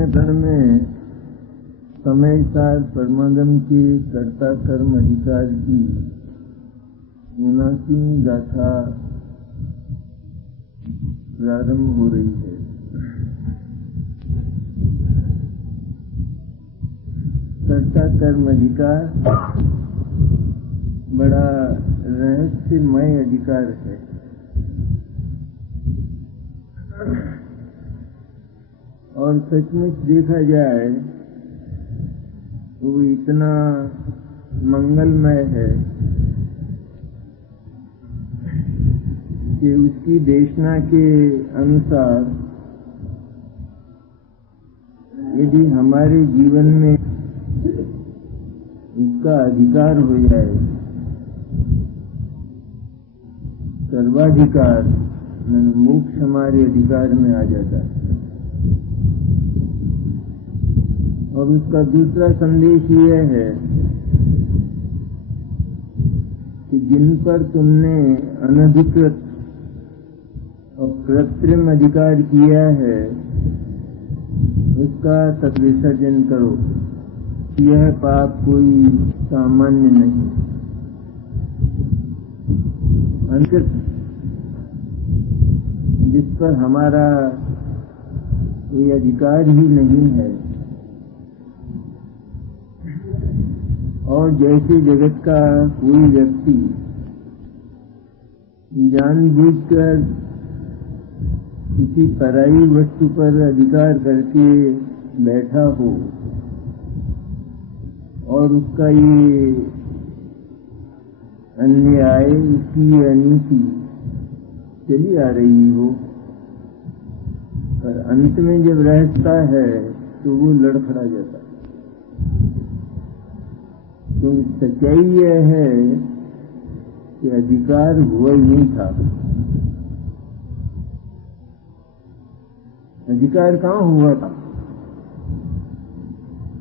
अपने धर्म में समयसार परमागम के कर्ता कर्म अधिकार की 79वीं गाथा प्रारंभ हो रही है। कर्ता कर्म अधिकार बड़ा रहस्यमय अधिकार है। और सचमुच देखा जाए तो इतना मंगलमय है कि उसकी देशना के अनुसार यदि हमारे जीवन में उसका अधिकार हो जाए, सर्वाधिकार, मोक्ष हमारे अधिकार में आ जाता है। और उसका दूसरा संदेश यह है कि जिन पर तुमने अनधिकृत और कृत्रिम अधिकार किया है उसका तत्विसर्जन करो। यह पाप कोई सामान्य नहीं, अंकित जिस पर हमारा कोई अधिकार ही नहीं है। और जैसे जगत का कोई व्यक्ति जानबूझकर किसी पराई वस्तु पर अधिकार करके बैठा हो और उसका ये अन्याय, उसकी अनीति चली आ रही हो, पर अंत में जब रहता है तो वो लड़खड़ा जाता है। तो सच्चाई यह है कि अधिकार हुआ ही नहीं था। अधिकार कहाँ हुआ था?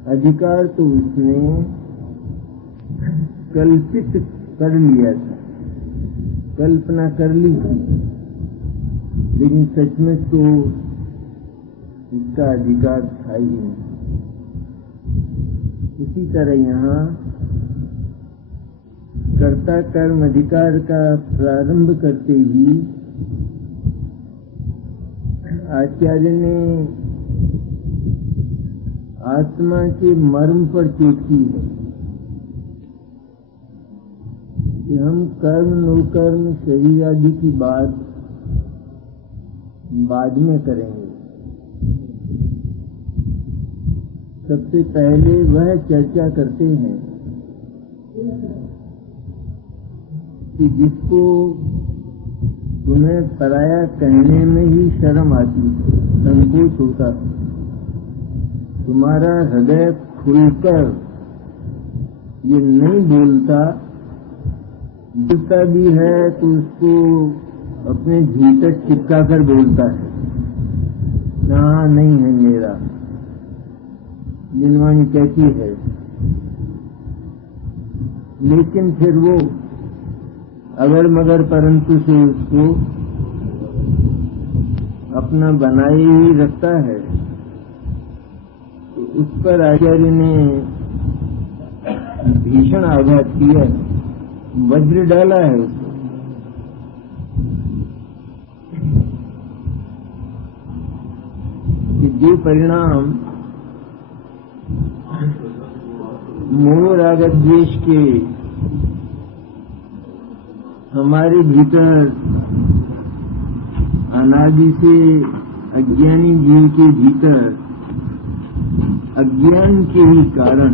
अधिकार तो उसने कल्पित कर लिया था, कल्पना कर ली थी, लेकिन सच में तो इसका अधिकार था ही नहीं। इसी तरह यहाँ कर्ता कर्म अधिकार का प्रारंभ करते ही आचार्य ने आत्मा के मर्म पर चोट की है कि हम कर्म नो कर्म शरीर आदि की बात बाद में करेंगे। सबसे पहले वह चर्चा करते हैं कि जिसको तुम्हें पराया कहने में ही शर्म आती है, संकोच होता है। तुम्हारा हृदय खुलकर ये नहीं बोलता भी है तो उसको अपने भीतर चिपका कर बोलता है, यहाँ नहीं है मेरा, जिनवानी कैसी है। लेकिन फिर वो अगर मगर परंतु से उसको अपना बनाए ही रखता है। तो उस पर आचार्य ने भीषण आघात किया, वज्र डाला है उसको। कि जो परिणाम मोह राग द्वेष के हमारे भीतर अनादि से अज्ञानी जीव के भीतर अज्ञान के ही कारण,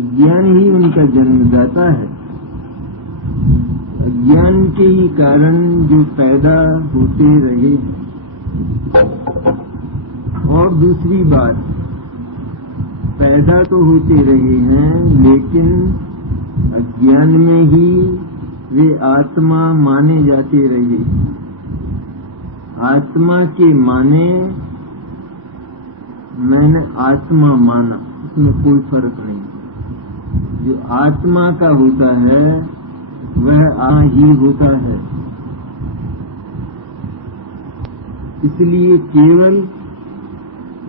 अज्ञान ही उनका जन्मदाता है, अज्ञान के ही कारण जो पैदा होते रहे। और दूसरी बात, पैदा तो होते रहे हैं लेकिन अज्ञान में ही वे आत्मा माने जाते रहे। आत्मा के माने मैंने आत्मा माना, इसमें कोई फर्क नहीं। जो आत्मा का होता है वह आ ही होता है। इसलिए केवल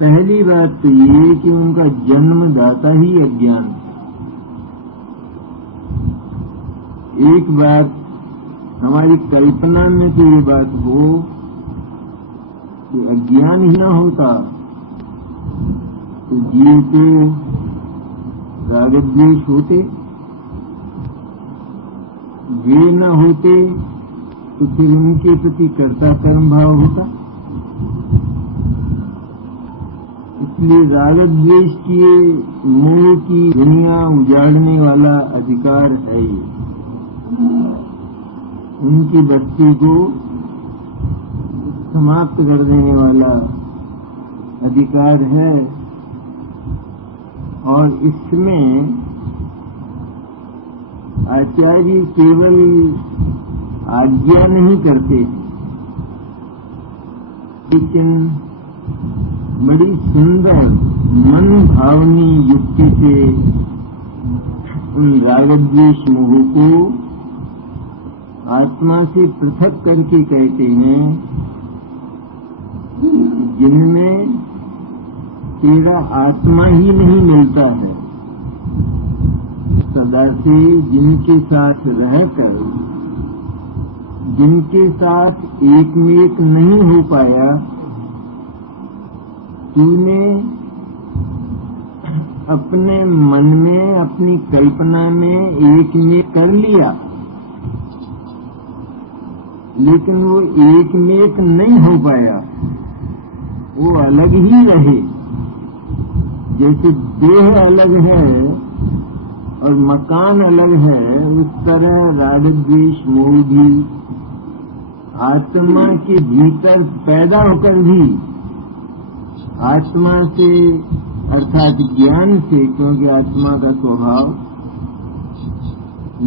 पहली बात तो ये कि उनका जन्मदाता ही अज्ञान। एक बात हमारी कल्पना में तो ये बात हो कि अज्ञान ही न होता तो जीव को राग द्वेष होते, वे न होते तो फिर उनके प्रति कर्ता कर्म भाव होता। इसलिए राग द्वेष किए मोह की दुनिया उजाड़ने वाला अधिकार है ये, उनकी बस्ती को समाप्त कर देने वाला अधिकार है। और इसमें आचार्य केवल आज्ञा नहीं करते, लेकिन बड़ी सुंदर मन भावनी युक्ति से उन रागद्वेष मोह को आत्मा से पृथक करके कहते हैं जिनमें तेरा आत्मा ही नहीं मिलता है। सदा से जिनके साथ रहकर जिनके साथ एक में एक नहीं हो पाया, तूने अपने मन में अपनी कल्पना में एक में कर लिया, लेकिन वो एक में एक नहीं हो पाया, वो अलग ही रहे। जैसे देह अलग है और मकान अलग है, उस तरह राग द्वेष मोह भी आत्मा के भीतर पैदा होकर भी आत्मा से अर्थात ज्ञान से, क्योंकि आत्मा का स्वभाव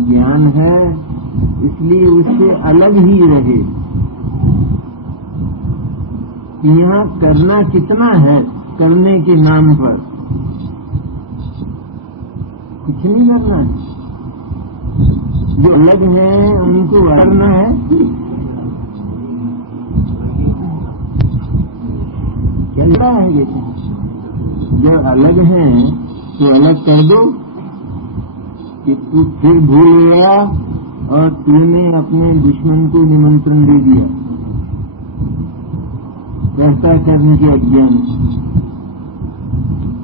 ज्ञान है, इसलिए उससे अलग ही रहे। यहाँ करना कितना है, करने के नाम पर कुछ नहीं करना है। जो अलग हैं उनको करना है। क्या है ये? जब अलग हैं तो अलग कर दो कि तू फिर भूल गया और तूने अपने दुश्मन को निमंत्रण दे दिया ऐसा करने के अज्ञान।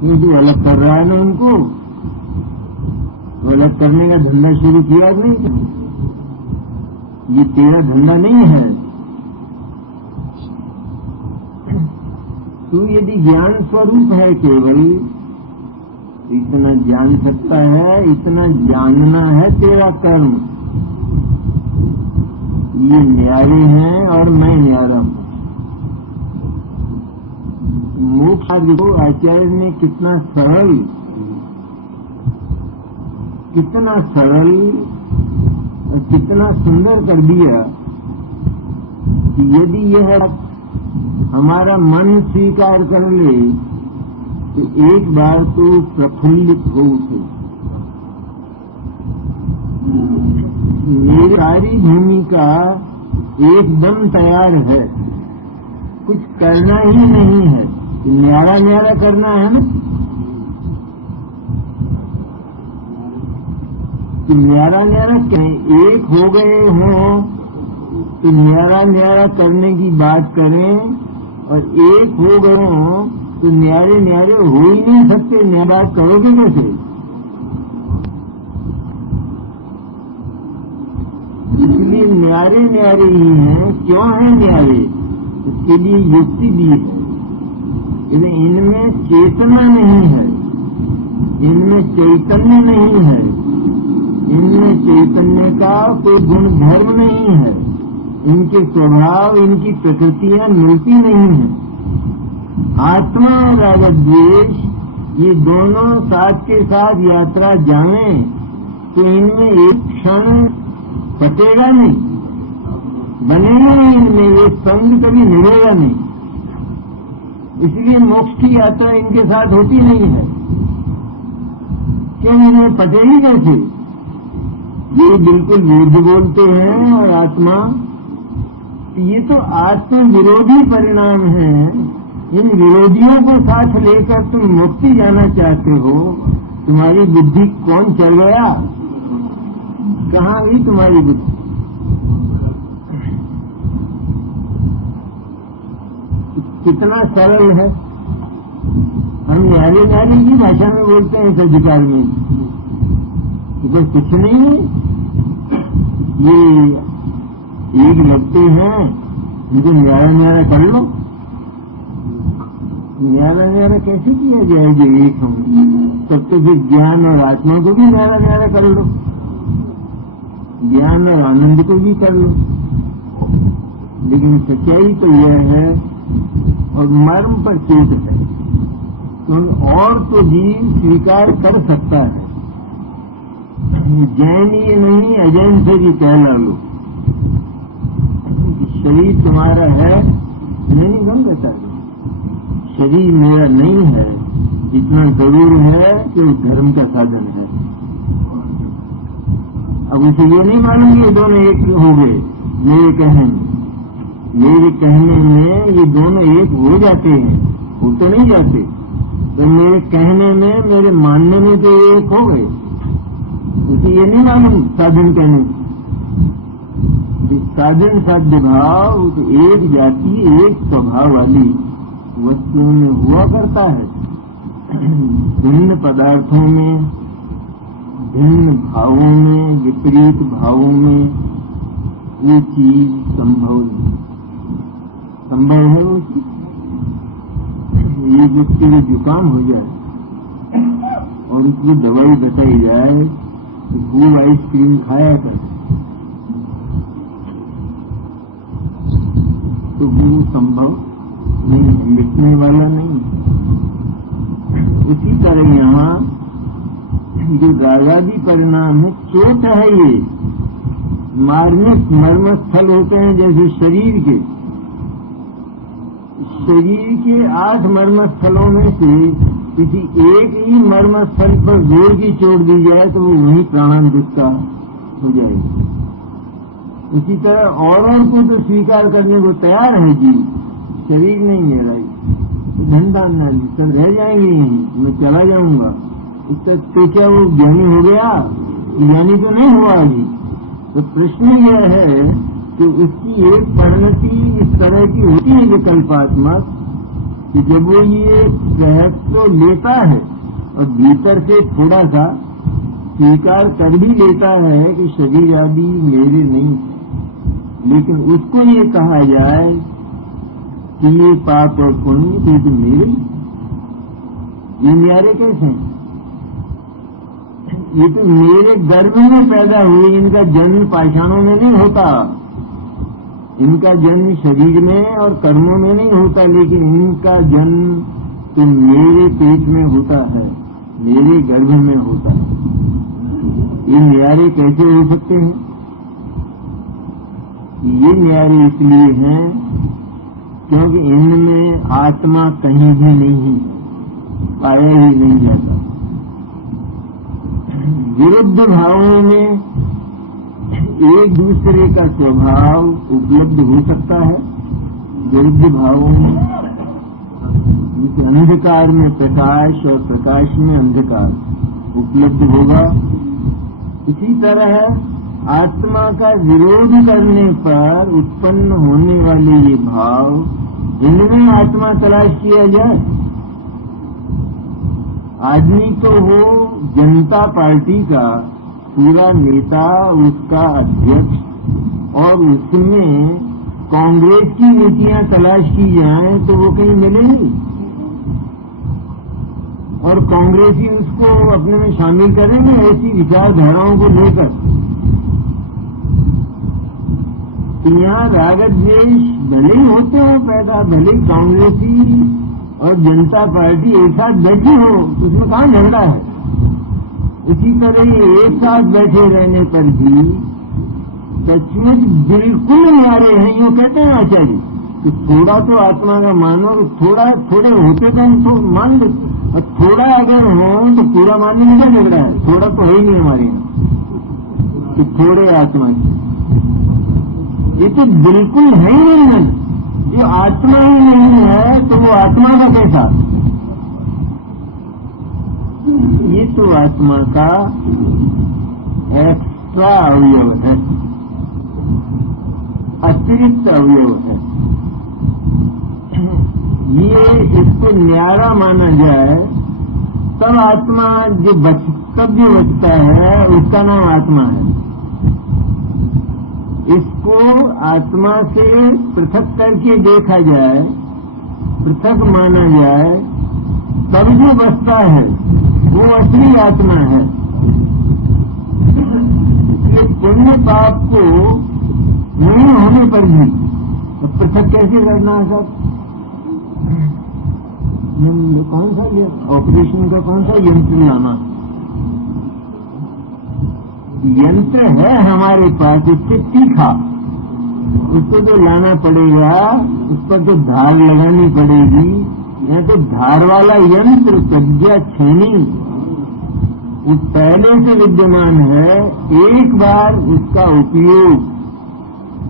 तू अलग कर रहा है ना उनको, तो अलग करने का धंधा शुरू किया नहीं। ये तेरा धंधा नहीं है। तू यदि ज्ञान स्वरूप है केवल, इतना जान सकता है, इतना जानना है तेरा कर्म। ये न्यारे हैं और मैं न्यारा हूं। मोक्ष को आचार्य ने कितना सरल और कितना सुंदर कर दिया कि यदि यह हमारा मन स्वीकार कर ले तो एक बार तो प्रफुल्लित हो उठे। मेरी सारी भूमिका एकदम तैयार है, कुछ करना ही नहीं है। न्यारा न्यारा करना है ना, कि न्यारा न्यारा एक हो गए हों तो न्यारा न्यारा करने की बात करें, और एक हो गए हों तो न्यारे न्यारे हो ही नहीं सकते। न्यारा करोगे कैसे? इसलिए न्यारे न्यारे ही हैं। क्यों है न्यारे? इसके लिए युक्ति दी है। इनमें चेतना नहीं है, इनमें चैतन्य नहीं है, इनमें चैतन्य का कोई गुण धर्म नहीं है, इनके स्वभाव इनकी प्रकृतियां मिलती नहीं है। आत्मा और रागद्वेष ये दोनों साथ के साथ यात्रा जाएं तो इनमें एक क्षण पटेगा नहीं, बनेगा नहीं, इनमें एक संग कभी मिलेगा नहीं। इसलिए मोक्ष की यात्रा इनके साथ होती नहीं है। क्यों? इन्हें पटेगी कैसे? ये बिल्कुल विरुद्ध बोलते हैं। और आत्मा, ये तो आत्म विरोधी परिणाम है इन विरोधियों को साथ लेकर तुम मुक्ति जाना चाहते हो। तुम्हारी बुद्धि कौन चल गया? कहाँ गई तुम्हारी बुद्धि? कितना सरल है। हम न्यारे न्यारे की भाषा में बोलते हैं इस अधिकार में, तो कुछ नहीं है। ये एक लगते हैं, इनको न्यारा न्यारा कर लो। न्यारा न्यारा कैसे किया जाएगा? एक हम तब तो फिर ज्ञान और आत्मा को भी न्यारा न्यारा कर लो, ज्ञान और आनंद को भी कर लो। लेकिन सच्चाई तो यह है और मर्म पर चोट है, तो और तो जीव स्वीकार कर सकता है। जैन ये नहीं, अजैन से भी कहला लो। शरीर तुम्हारा है नहीं, गम कहता है शरीर मेरा नहीं है, इतना जरूर है कि वो धर्म का साधन है। अब उसे ये नहीं मालूम ये दोनों एक हो गए। मेरे कहने में ये दोनों एक हो जाते हैं, वो तो नहीं जाते। तो मेरे कहने में, मेरे मानने में तो एक हो गए। उसे ये नहीं मालूम साधन कहने, साधन साध्य भाव तो एक जाति एक स्वभाव वाली वस्तुओं में हुआ करता है। भिन्न पदार्थों में, भिन्न भावों में, विपरीत भावों में वो चीज संभव नहीं। संभव है वो चीज। ये व्यक्ति में जुकाम हो जाए और उसको दवाई बताई जाए कि खूब आइसक्रीम खाया कर, तो वो संभव नहीं, मिटने वाला नहीं। उसी तरह यहाँ जो रागादि परिणाम है, चोट है ये, मारने मर्मस्थल होते हैं। जैसे शरीर के 8 मर्मस्थलों में से किसी एक ही मर्मस्थल पर जोर की चोट दी जाए तो वो वहीं प्राणांतिक का हो जाएगी। उसी तरह औरों को तो स्वीकार करने को तैयार है जी, शरीर नहीं मेरा, धंधा सब रह जाएंगे यहीं, मैं चला जाऊंगा। इसका तो क्या वो ज्ञानी हो गया? ज्ञानी तो नहीं हुआ अभी। तो प्रश्न यह है कि उसकी एक परिणति इस तरह की होती है विकल्पात्मक कि जब वो ये प्रयास तो लेता है और भीतर से थोड़ा सा स्वीकार कर भी लेता है कि शरीर आदि मेरे नहीं, लेकिन उसको ये कहा जाए कि ये पाप और पुण्य तो मेरे, ये न्यारे कैसे हैं? ये तो मेरे गर्भ में पैदा हुए, इनका जन्म पाषाणों में नहीं होता, इनका जन्म शरीर में और कर्मों में नहीं होता, लेकिन इनका जन्म तो मेरे पेट में होता है, मेरे गर्भ में होता है। ये न्यारे कैसे हो सकते हैं? ये न्यारे इसलिए हैं क्योंकि इनमें आत्मा कहीं भी नहीं है, पाया ही नहीं जाता। विरुद्ध भावों में एक दूसरे का स्वभाव उपलब्ध हो सकता है। विरुद्ध भावों में जैसे अंधकार में प्रकाश और प्रकाश में अंधकार उपलब्ध होगा, इसी तरह आत्मा का विरोध करने पर उत्पन्न होने वाले ये भाव, इनमें आत्मा तलाश किया जाए। आदमी तो वो जनता पार्टी का पूरा नेता, उसका अध्यक्ष, और उसमें कांग्रेस की नीतियां तलाश की जाएं तो वो कहीं मिले नहीं, और कांग्रेसी उसको अपने में शामिल करेंगे ऐसी विचारधाराओं को लेकर। तो यहाँ रागत द्वेष भले ही होते हो पैदा, भले ही कांग्रेसी और जनता पार्टी एक साथ बैठी हो, उसमें कहाँ झगड़ा है। इसी तरह ये एक साथ बैठे रहने पर भी सचमुच बिल्कुल न्यारे हैं। यूँ कहते हैं आचार्य कि थोड़ा तो आत्मा का मानो, थोड़े होते तो हम तो मान लेते, और थोड़ा अगर हो तो पूरा मानने में क्या झगड़ा है? थोड़ा तो है ही नहीं हमारे यहाँ कि थोड़े आत्मा की, ये तो बिल्कुल है ही नहीं है। जो आत्मा ही नहीं है तो वो आत्मा का कैसा? ये तो आत्मा का एक्स्ट्रा अवयव है, अतिरिक्त अवयव है। ये इसको न्यारा माना जाए तब आत्मा जो बचता है उसका नाम आत्मा है। इसको आत्मा से पृथक करके देखा जाए, पृथक माना जाए, तब जो बचता है वो असली आत्मा है। इसलिए पुण्य पाप को नहीं होने पर भी पृथक कैसे करना है सब? कौन सा ये ऑपरेशन का कौन सा यंत्र लाना? यंत्र है हमारे पास, इससे तीखा, उसको तो लाना पड़ेगा, उस पर तो धार लगानी पड़ेगी। यहाँ तो धार वाला यंत्र कब्जा छेनी वो पहले से विद्यमान है। एक बार उसका उपयोग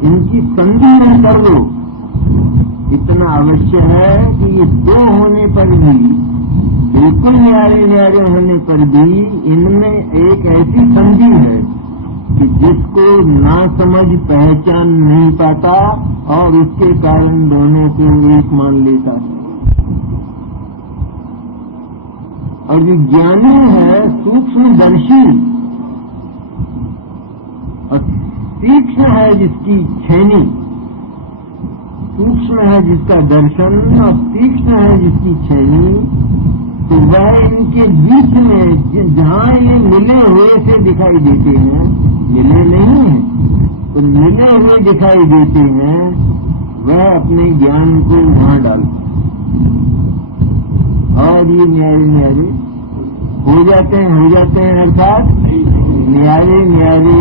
इनकी संधि में कर लो, इतना अवश्य है कि ये दो होने पर भी, बिल्कुल न्यारे न्यारे होने पर भी इनमें एक ऐसी संधि है कि जिसको ना समझ पहचान नहीं पाता और उसके कारण दोनों को एक मान लेता है। और जो ज्ञानी है सूक्ष्मदर्शी और तीक्ष्ण है जिसकी छेनी, सूक्ष्म है जिसका दर्शन और तीक्ष्ण है जिसकी छेनी, तो वह इनके बीच में जहाँ ये मिले हुए से दिखाई देते हैं, मिले नहीं है तो मिले हुए दिखाई देते हैं, वह अपने ज्ञान को वहाँ डालते और ये न्यारे न्यारे हो जाते हैं अर्थात न्यारे न्यारे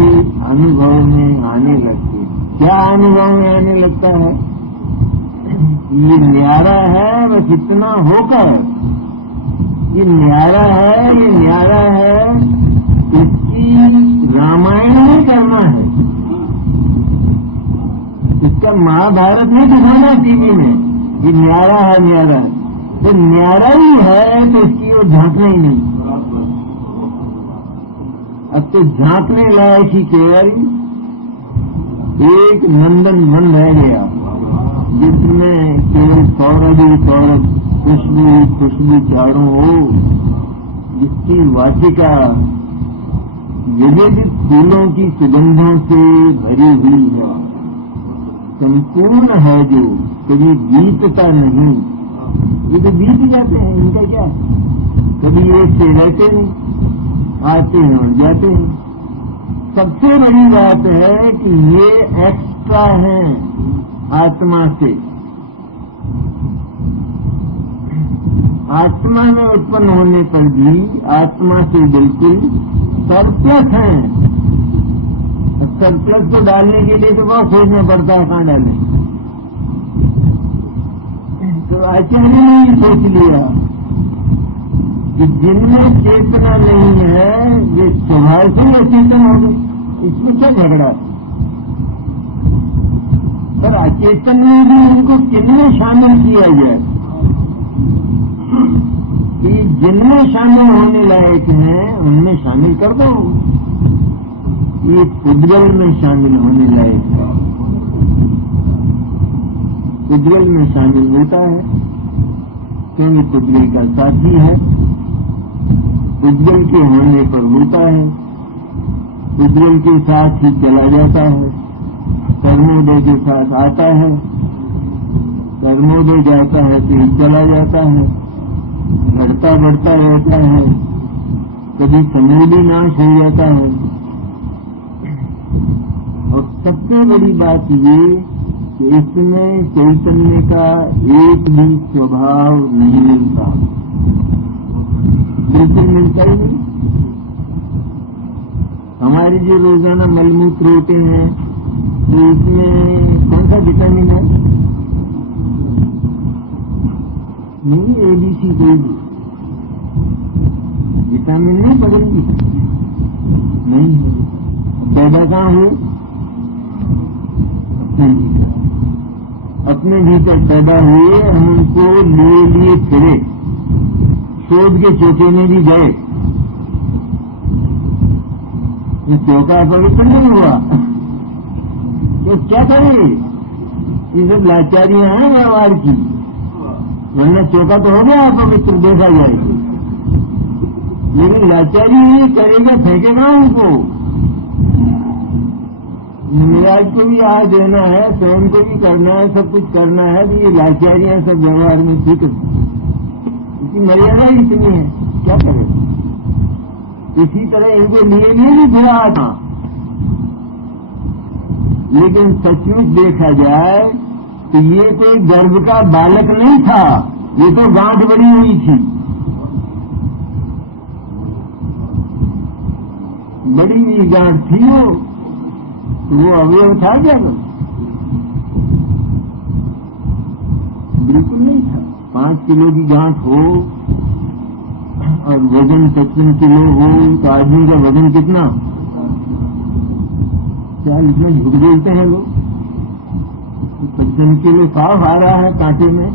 अनुभव में आने लगते हैं। क्या अनुभव में आने लगता है? ये न्यारा है बस इतना होकर, ये न्यारा है, ये न्यारा है, इसकी रामायण नहीं करना है, इसका महाभारत नहीं दिखाना टीवी में, ये न्यारा है, न्यारा है। तो न्यारा ही है तो इसकी ओर झांकना ही नहीं। अब तो झांकने लायक ही केवल एक नंदन वन रह गया, जिसमें केवल सौरभ ही सौरभ, खुशबू खुशबू चारों हो, जिसकी वाटिका विविध फूलों की सुगंधों से भरी हुई है, संपूर्ण है, जो कभी बीतता नहीं। ये तो बीत जाते हैं, इनका क्या, कभी एक से रहते नहीं, आते हैं और जाते हैं। सबसे बड़ी बात है कि ये एक्स्ट्रा है आत्मा से, आत्मा में उत्पन्न होने पर भी आत्मा से बिल्कुल सरप्लस है। सरप्लस को डालने के लिए तो बहुत सोचना पड़ता है कहाँ डालें, तो आचार्य ने ही सोच लिया कि जिनमें चेतना नहीं है वे स्वभाव से ही अचेतन हो गए, इसमें क्या झगड़ा है? पर अचेतन में भी उनको किनमें शामिल किया जाए कि जिनमें शामिल होने लायक हैं उनमें शामिल कर दो। ये पुद्गल में शामिल होने लायक है, पुद्गल में शामिल होता है क्योंकि पुद्गल का साथी है, पुद्गल के होने पर होता है, पुद्गल के साथ ही चला जाता है, कर्मोदय के साथ आता है, कर्मोदय जाता है तो चला जाता है, बढ़ता बढ़ता रहता है, कभी समूली नाश हो जाता है। और सबसे बड़ी बात ये कि इसमें चैतन्य का एक भी स्वभाव नहीं मिलता, बिल्कुल मिलता ही नहीं। हमारी जो रोजाना मलमूत्र होते हैं तो इसमें कौन सा विटामिन है? नहीं, एबीसी कोई भी विटामिन नहीं पड़ेगी, नहीं पैदा कहाँ हो? अपने भीतर पैदा हुए, हम उनको लिए फिरे, शोध के चौके में भी गए, ये चौका पवित्र नहीं हुआ तो क्या करें? ये सब लाचारियां हैं व्यवहार की, वरना चौका तो हो गया पवित्र देखा जाए तो। लेकिन लाचारी नहीं करेगा, फेंकेगा उनको। मिराज को भी आज देना है, स्वयं को भी करना है, सब कुछ करना है, तो ये लाचारियां सब व्यवहार में ठीक है, इसकी मर्यादा इतनी है, क्या करें? इसी तरह इनको लिए भी बुरा था, लेकिन सचमुच देखा जाए तो ये कोई गर्भ का बालक नहीं था, ये तो गांठ बड़ी हुई थी, बड़ी हुई गांठ थी वो अवयव था क्या? बिल्कुल नहीं था। 5 किलो की गांठ हो और वजन 55 किलो हो तो आदमी का वजन कितना? क्या इतना झुक बोलते हैं लोग? 55 किलो साफ आ रहा है कांटे में,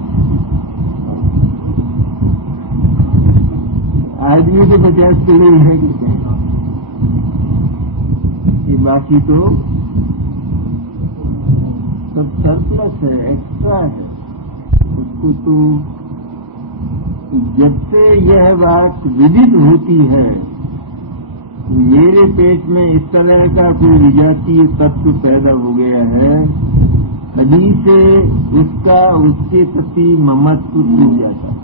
आदमी तो 50 किलो ही है कि बाकी तो सब सरप्लस है, एक्स्ट्रा है। उसको तो जब से यह बात विदित होती है, मेरे पेट में इस तरह का कोई विजातीय तत्व पैदा हो गया है, तभी से उसका उसके प्रति ममत्व टूट जाता है।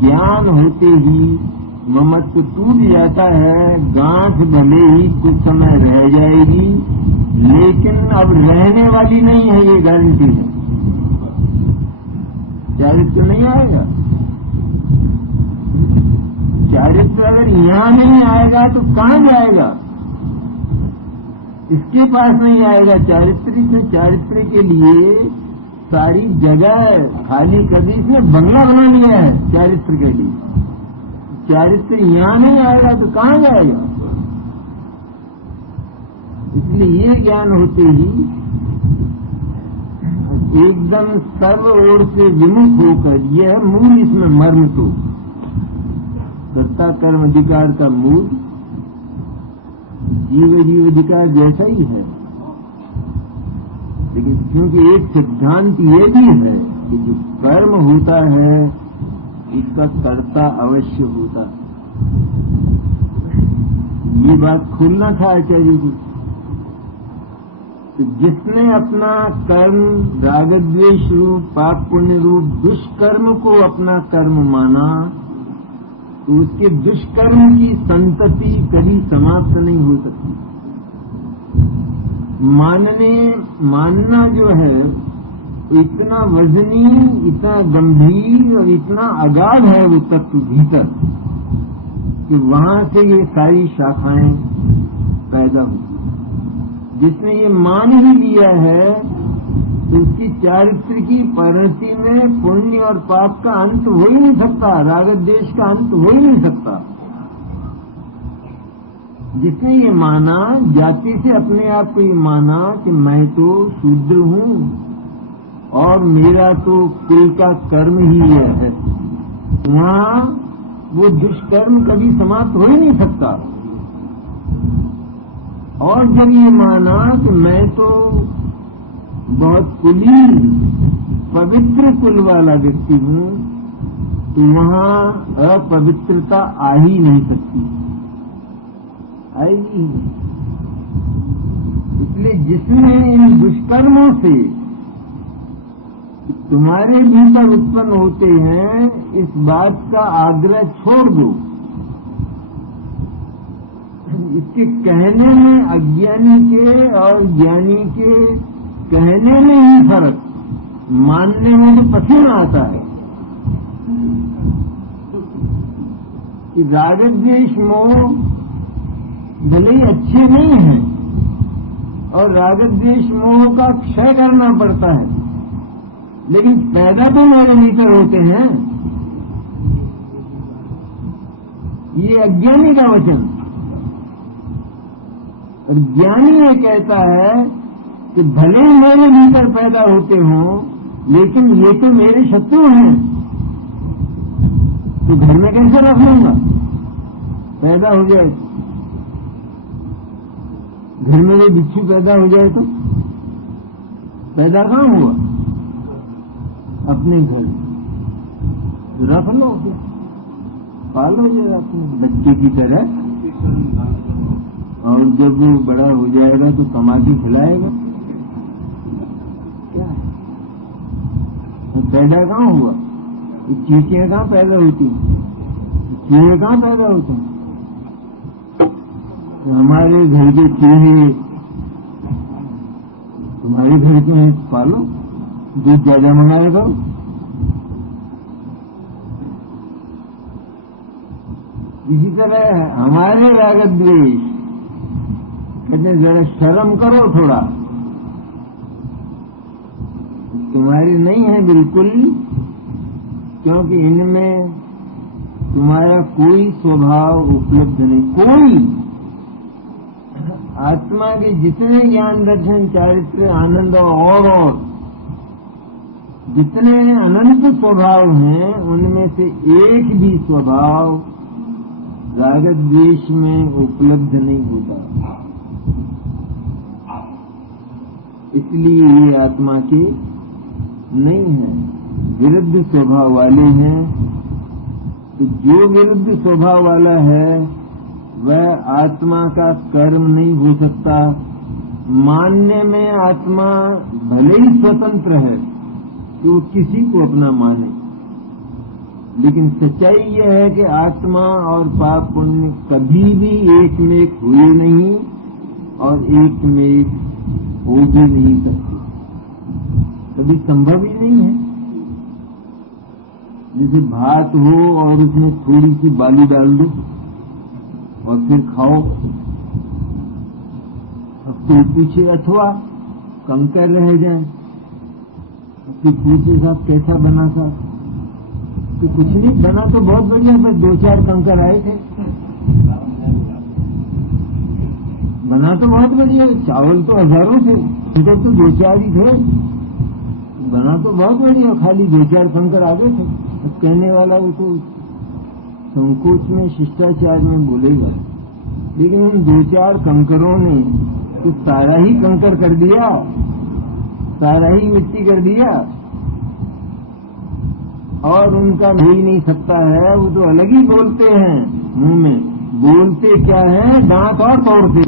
ज्ञान होते ही ममत्व टूट जाता है। गांठ भले ही कुछ समय रह जाएगी, लेकिन अब रहने वाली नहीं है, ये गारंटी है। चारित्र नहीं आएगा। चारित्र अगर यहां नहीं आएगा तो कहां जाएगा? इसके पास नहीं आएगा चारित्र। से चारित्र के लिए सारी जगह खाली कर दी, इसने बंगला बना लिया है चारित्र के लिए। चारित्र यहां नहीं आएगा तो कहां जाएगा? इसलिए ये ज्ञान होते ही एकदम सर्व ओर से विमुख होकर, यह मूल, इसमें मर्म तो कर्ता कर्म अधिकार का मूल जीव अधिकार जैसा ही है। लेकिन क्योंकि एक सिद्धांत ये भी है कि जो कर्म होता है इसका कर्ता अवश्य होता है। ये बात खोलना था आचार्य जी। तो जिसने अपना कर्म रागद्वेष रूप, पाप पुण्य रूप दुष्कर्म को अपना कर्म माना, तो उसके दुष्कर्म की संतति कभी समाप्त नहीं हो सकती। मानना जो है इतना वजनी, इतना गंभीर और इतना अगाध है वो तत्व भीतर कि वहां से ये सारी शाखाएं पैदा हुई। जिसने ये मान ही लिया है तो उसकी चारित्र की परिणति में पुण्य और पाप का अंत हो ही नहीं सकता, रागत देश का अंत हो ही नहीं सकता। जिसने ये माना, जाति से अपने आप को ये माना कि मैं तो शूद्र हूं और मेरा तो कुल का कर्म ही यह है, वहां वो दुष्कर्म कभी समाप्त हो ही नहीं सकता। और जब ये माना कि मैं तो बहुत कुलीन पवित्र कुल वाला व्यक्ति हूं, तो वहां अपवित्रता आ ही नहीं सकती, आएगी। इसलिए जिसने इन दुष्कर्मों से तुम्हारे भीतर उत्पन्न होते हैं, इस बात का आग्रह छोड़ दो। इसके कहने में अज्ञानी के और ज्ञानी के कहने में ही फर्क, मानने में तो पसीना आता है कि रागद्वेष मोह भले ही अच्छे नहीं है और रागद्वेष मोह का क्षय करना पड़ता है, लेकिन पैदा तो मेरे भीतर होते हैं। ये अज्ञानी का वचन। और ज्ञानी ये कहता है कि भले ही मेरे भीतर पैदा होते हों, लेकिन ये तो मेरे शत्रु हैं, तो घर में कैसे रख लूंगा? पैदा हो जाए, घर में कोई बिच्छू पैदा हो जाए तो पैदा कहाँ हुआ? अपने घर रख लो, क्या पालो जाए अपने बच्चे की तरह, और जब वो बड़ा हो जाएगा तो कमा के खिलाएगा। क्या है? तो पैदा कहाँ हुआ? चीटियां कहाँ पैदा होती हैं? चूहे कहाँ पैदा होते हैं? तो हमारे घर के चूहे तुम्हारे घर के हैं, पालो, दूध ज्यादा मंगाया करो। इसी तरह हमारे राग द्वेष, कहते जरा शर्म करो थोड़ा, तुम्हारी नहीं है बिल्कुल, क्योंकि इनमें तुम्हारा कोई स्वभाव उपलब्ध नहीं। कोई आत्मा के जितने ज्ञान दर्शन चारित्र आनंद और जितने अनंत स्वभाव हैं, उनमें से एक भी स्वभाव राग द्वेष में उपलब्ध नहीं होता। इसलिए ये आत्मा के नहीं है, विरुद्ध स्वभाव वाले हैं। तो जो विरुद्ध स्वभाव वाला है वह आत्मा का कर्म नहीं हो सकता। मानने में आत्मा भले ही स्वतंत्र है कि वो किसी को अपना माने, लेकिन सच्चाई यह है कि आत्मा और पाप पुण्य कभी भी एक में एक हुए नहीं और एक में एक हो भी नहीं सकते, कभी संभव ही नहीं है। जैसे भात हो और उसमें थोड़ी सी बाली डाल दो और फिर खाओ, अब कोई पूछे अथवा कंकर रह जाए, फिर पूछे साहब कैसा बना साहब, तो कुछ नहीं बना तो बहुत बढ़िया, पर 2-4 कंकर आए थे। बना तो बहुत बढ़िया, चावल तो हजारों थे, इधर तो 2-4 ही थे। बना तो बहुत बढ़िया, खाली 2-4 कंकर आ गए थे। अब कहने वाला वो तो संकोच में शिष्टाचार में बोलेगा, लेकिन उन 2-4 कंकरों ने तो सारा ही कंकर कर दिया, सारा ही मिट्टी कर दिया, और उनका हो ही नहीं सकता है। वो तो अलग ही बोलते हैं, मुंह में बोलते क्या है, दांत और तोड़ते।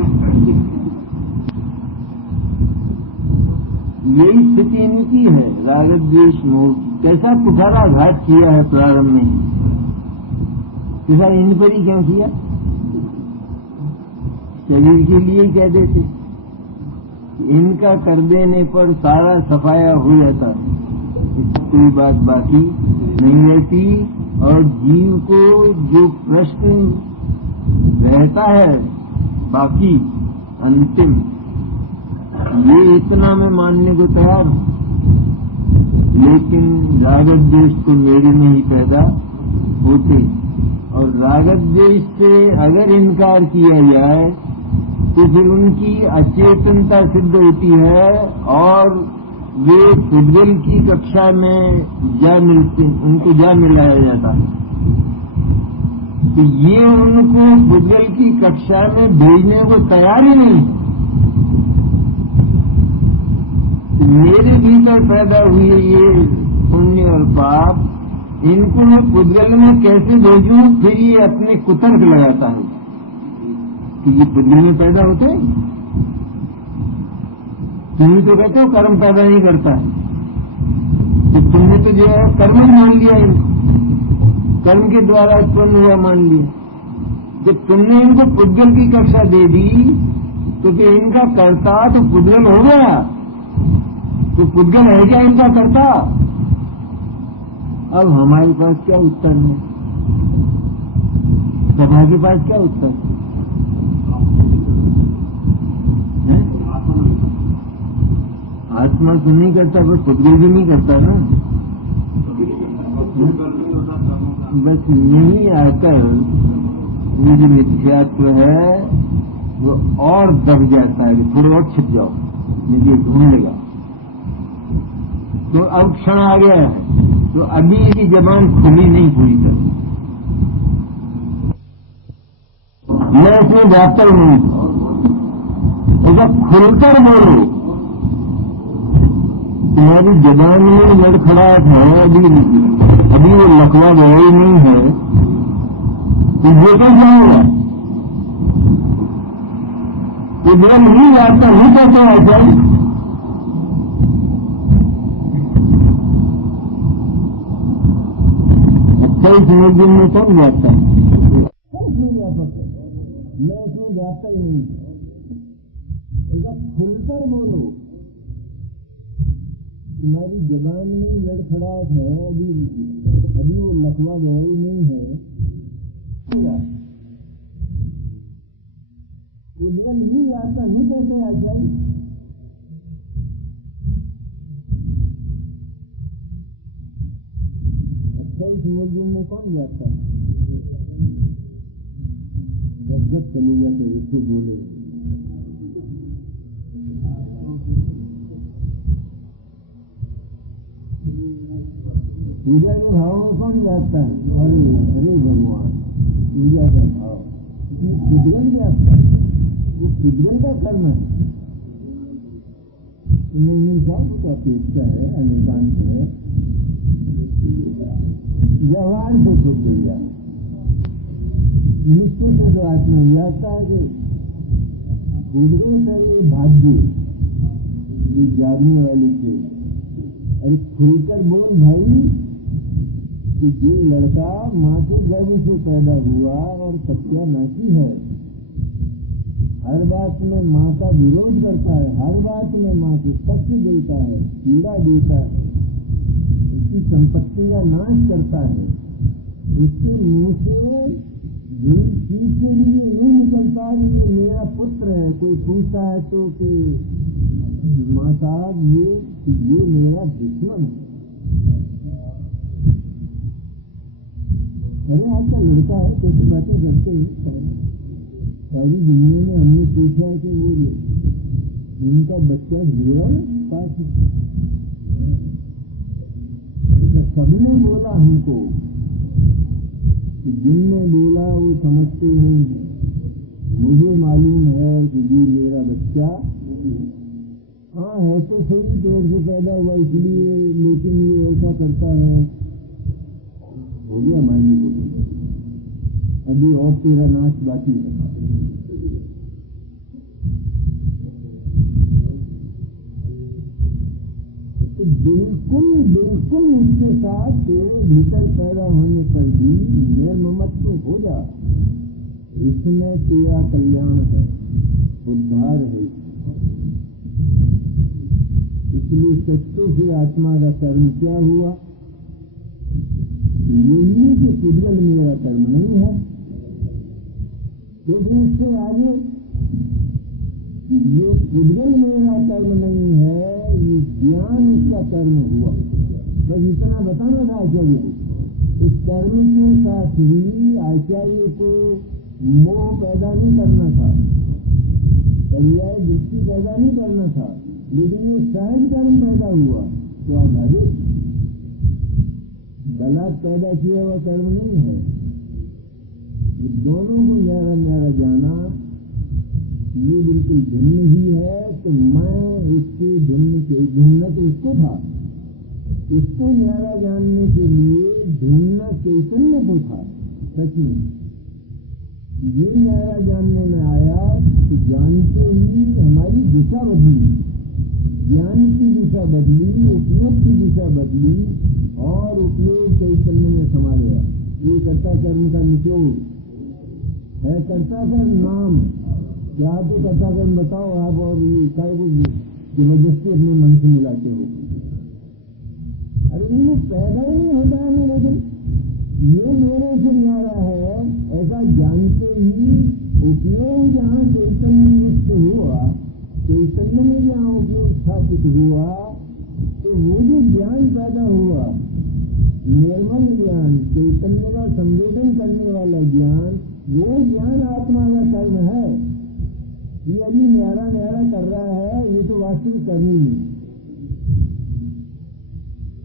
यही स्थिति इनकी है, राग द्वेष मोह। कैसा कुठारा घात किया है प्रारंभ में, कैसा इन पर ही क्यों किया? शरीर के लिए ही कह देते, इनका कर देने पर सारा सफाया हो जाता है, कोई बात बाकी नहीं रहती। और जीव को जो प्रश्न रहता है बाकी अंतिम, ये इतना मैं मानने को तैयार हूं, लेकिन राग द्वेष तो मेरे में ही पैदा होते, और राग द्वेष से अगर इनकार किया जाए तो फिर उनकी अचेतनता सिद्ध होती है और वे फुटबॉल की कक्षा में जा मिलते, उनको जा मिलाया जाता है। तो ये उनको फुटबॉल की कक्षा में भेजने को तैयार ही नहीं। मेरे भीतर पैदा हुए ये पुण्य और पाप, इनको मैं फुटबॉल में कैसे भेजूं? फिर ये अपने कुतर्क लगाता है कि ये फुटबॉल में पैदा होते हैं। तुम तो कहते हो कर्म पैदा नहीं करता है, तो तुमने तो जो है कर्म ही मान लिया, कर्म के द्वारा उत्पन्न हुआ मान लिया। जब तुमने इनको फुटबॉल की कक्षा दे दी तो फिर इनका कर्ता तो फुटबॉल हो गया, तो फुटबॉल है क्या इनका कर्ता? अब हमारे पास क्या उत्तर है? सभा के पास क्या उत्तर है? आत्मा तो नहीं करता, बस फुटबॉल भी नहीं करता ना। बस यही आकर ये जो मिथ्यात्व है वो और दब जाता है, थोड़ा और छिप जाओ, मुझे ढूंढेगा। तो अब क्षण आ गया है, तो अभी की जबान खुली नहीं पूरी तरह। मैं इसमें व्याप्त नहीं हूं। अगर खुलकर बोलो, तुम्हारी जबान में लड़खड़ाहट है, अभी वो लकवा गया ही नहीं है, तो ये तो जाएगा। ये बड़ा नहीं जाता, नहीं कहता है क्या? अच्छा, इस दिन में कौन जाता है? इसमें व्यापक है, मैं इसमें जाता ही नहीं। अगर खुलकर बोलो, तुम्हारी जबान में लड़खड़ाहट है, अभी वो लकवा गया ही नहीं है, उधर नहीं जाता, नहीं कहते आचार्य। अच्छा, इस मुर्गे में कौन जाता है? गदगद कलेजा से देखो बोले, पूजा के भाव में कौन जाता है? अरे भगवान, पूजा का भाव पिघल जाता है, वो पिघल का कर्म है। नहीं साहब का अपेक्षा है, अनेकांत है, व्यवहार से खुद मिल जाए, निश्चय से तो आत्मा जाता है कि गुजरे का ये भाग्य, ये जागने वाले थे। अरे खुलकर बोल भाई कि जो लड़का माँ के गर्भ से पैदा हुआ और सत्यानाशी है, हर बात में माँ का विरोध करता है, हर बात में माँ को कष्ट देता है, पीड़ा देता है, उसकी संपत्ति का नाश करता है, उसके मुंह से चीज के लिए नहीं निकलता है कि ये मेरा पुत्र है। कोई पूछता है तो कि माँ साहब ये मेरा दुश्मन है। अरे आपका लड़का है, कैसी बातें करते हैं? सारी दुनिया में हमने पूछा है कि वो उनका बच्चा जुड़ा पास, सबने बोला हमको कि जिनने बोला वो समझते नहीं है। मुझे मालूम है कि ये मेरा बच्चा हाँ है तो सही, पेड़ से पैदा हुआ इसलिए, लेकिन ये ऐसा करता है। हो गया मानी, हो गया, अभी और तेरा नाश बाकी है। तो बिल्कुल इसके साथ तेरे भीतर पैदा होने पर भी निर्ममत्व हो जा, इसमें तेरा कल्याण है, उद्धार है। इसलिए सच्चे से आत्मा का कर्म क्या हुआ? यही कि पुद्गल मेरा कर्म नहीं है। तो इससे आगे ये पुद्गल मेरा कर्म नहीं है, ये ज्ञान इसका कर्म हुआ। बस इतना बताना था आचार्य को। इस कर्म के साथ ही आचार्य को मोह पैदा नहीं करना था, पर्याय दृष्टि पैदा नहीं करना था, लेकिन ये सहज कर्म पैदा हुआ। तो आप भागे बलात् पैदा किया हुआ कर्म नहीं है। ये दोनों को न्यारा न्यारा जाना, ये बिल्कुल भिन्न ही है। तो मैं इसके ढूंढना तो इसको था, इसको न्यारा जानने के लिए ढूंढना चैतन्य को था। सच में ये न्यारा जानने में आया तो जानते ही हमारी दिशा बदली, ज्ञान की दिशा बदली, उपयोग की दिशा बदली और उपयोग चैतन्य में समा गया। ये कर्ता कर्म का निचोड़ है। कर्ता कर्म नाम क्या? तो कर्ता कर्म बताओ आप, और ये काय को जबरदस्ती अपने मन से मिलाते हो। अरे ये पैदा ही नहीं होता है मेरे को, ये मेरे से न्यारा है ऐसा जानते ही उपयोग जहाँ चैतन्य मुक्त हुआ, चैतन्य में जहाँ उपयोग स्थापित हुआ, तो वो जो ज्ञान पैदा हुआ, निर्मल ज्ञान, चैतन्य का संवेदन करने वाला ज्ञान, वो ज्ञान आत्मा का कर्म है। ये अभी न्यारा न्यारा कर रहा है, ये तो वास्तविक कर्म ही नहीं,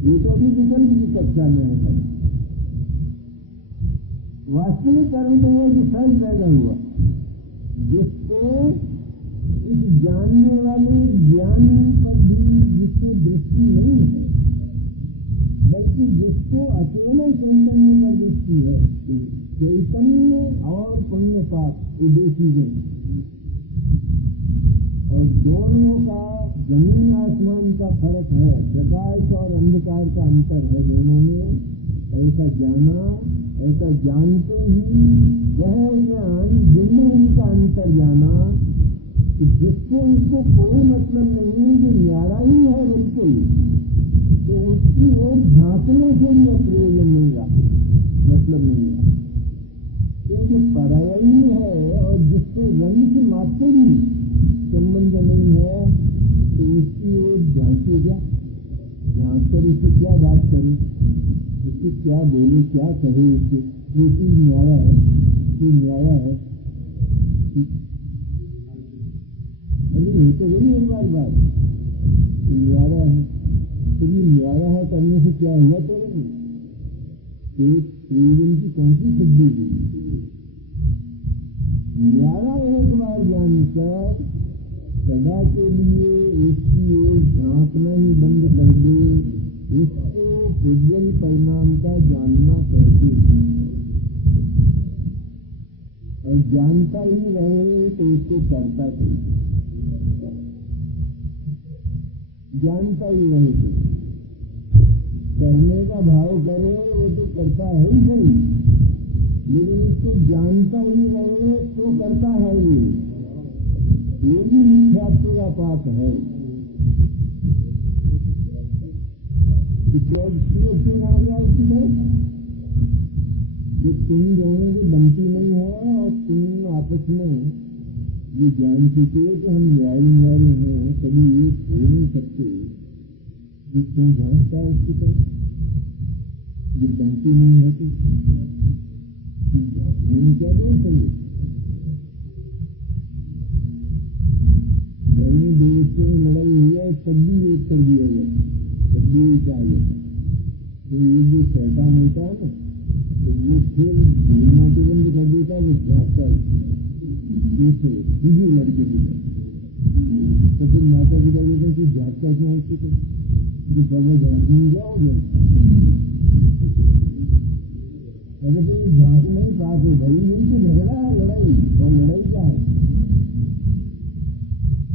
ये तो अभी विकल्प की कक्षा में है। वास्तविक कर्म तो है जो सहज पैदा हुआ, जिसको इस जानने वाले ज्ञान पर भी जिसको दृष्टि नहीं है, बल्कि जिसको अकेले चैतन्य पर दृष्टि है। चैतन्य और पुण्य पाप ये दो चीजें, और दोनों का जमीन आसमान का फर्क है, प्रकाश और अंधकार का अंतर है दोनों में। ऐसा जाना, ऐसा जानते ही वह ज्ञान जिनमें इनका अंतर जाना कि जिससे उसको कोई मतलब नहीं, जो न्यारा ही है बिल्कुल, तो उसकी ओर झांकने से भी प्रयोजन नहीं रहा, मतलब नहीं रहा, क्योंकि परायणी है और जिससे रंग से मात्र भी संबंध नहीं है, तो उसकी ओर झांकेगा, झांक कर उससे क्या बात करे, उससे क्या बोले, क्या कहे, उससे ये चीज न्यारा है, ये न्यारा है। अभी तो वही एक बार न्यारा है, तो ये न्यारा है करने से क्या हुआ? तो एक प्रयोजन की कौन सी सिद्धि हुई? न्यारा एक बार जानकर सदा के लिए उसकी ओर झांकना ही बंद कर दे, उसको उज्जवल परिणाम का जानना कहते हैं। और जानता ही रहे तो उसको करता चाहिए, जानता ही रहे तो करने का भाव करे, वो तो करता है ही सही, लेकिन उसको जानता ही रहे तो करता है ही, ये भी मिथ्यात्व का पाप है। जो तुम दोनों की बनती नहीं है और तुम आपस में ये जान चुके हो कि हम न्यारी न्यारी हैं, कभी ये हो नहीं सकते, जो क्यों झांकता है उसकी तरफ, ये बनती नहीं है तो क्या दोष है? घर में दोस्त से लड़ाई हुई है, तब भी एक कर दिया जाए, तब भी क्या जाता, तो ये जो शैतान होता है ना, तो वो फिर बोलना तो बंद कर देता है, वो झाँकता है दूसरे लड़के की तरफ। तो फिर माता पिता लेकर कि झाँकता क्यों है उसकी तरफ, जो बाबा झाँकने जाओगे, अरे तो ये झाँक नहीं पाते भाई, उनकी झगड़ा है, लड़ाई, और लड़ाई क्या है?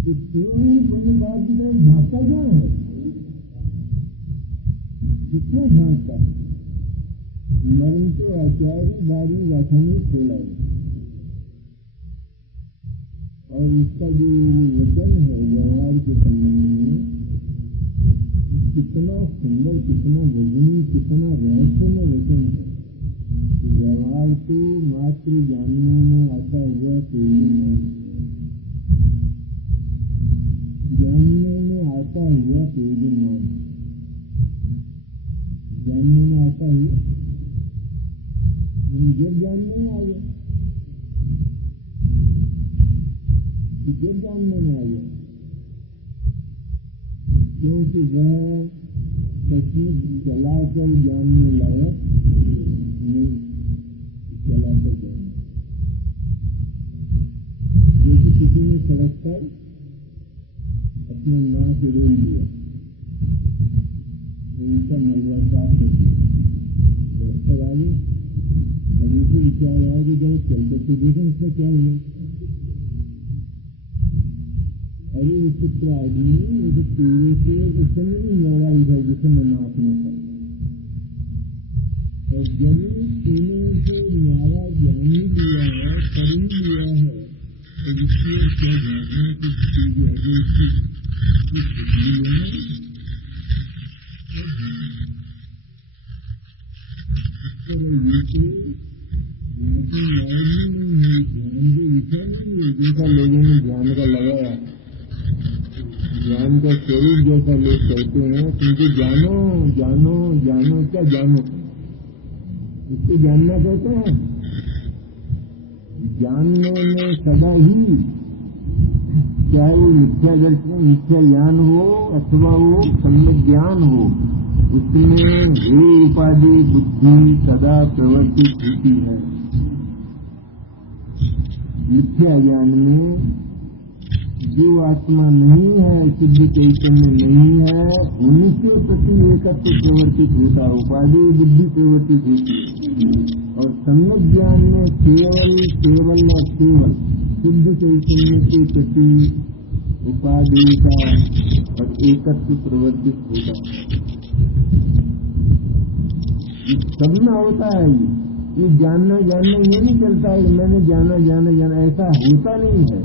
तो तुम पुण्य पाप की तरफ झाँकता क्या है? कितना झांकता है? मरण के आचार्य बारी व्याख्यानी खोला है, और उसका जो वचन है व्यवहार के संबंध में, कितना सुंदर, कितना वजनी, कितना रहस्यमय वचन है। व्यवहार तो मात्र जानने में आता हुआ प्रयोजन नहीं, जानने में आता हुआ प्रयोजन नहीं, जानने में आता हुआ, जब जानने में आ गया, जब जानने में आ गया, क्योंकि वह सचमुच चलाकर जानने लायक नहीं, चलाकर जानने, क्योंकि किसी ने सड़क पर अपना नाक रोल दिया, उनका मलबा साफ कर दिया, पर आगे अब उसे विचार आया कि जब चलते तो देखो इसका क्या हुआ। अरे विचित्र आदमी, वो तो तेरे से उस समय नहीं लड़ा इधर जिसे मैं नाक में था, और जब तूने जो न्यारा ज्ञान ही लिया है, कर ही लिया है, तो इसकी और क्या जानना कि चीज आगे उसकी जिनका लोगों ने ज्ञान का लगाया, ज्ञान का स्वरूप जैसा लोग कहते हैं, तुमको जानो जानो जानो, क्या जानो, इसको जानना कहते हैं। जानने में सदा ही चाहे वो मिथ्या दर्शन मिथ्या ज्ञान हो अथवा वो सम्यक ज्ञान हो, उसमें हे उपाधि बुद्धि सदा प्रवर्तित होती है। मिथ्या ज्ञान में जो आत्मा नहीं है, शुद्ध चैतन्य नहीं है, उनके प्रति एकत्व प्रवर्तित होता, उपाधि बुद्धि प्रवर्तित होती। और सम्यक ज्ञान में केवल केवल और केवल शुद्ध चैतन्य के प्रति उपाधि का और एकत्व प्रवर्तित होता। सब में होता है ये जानना ये नहीं चलता है मैंने जाना, ऐसा होता नहीं है।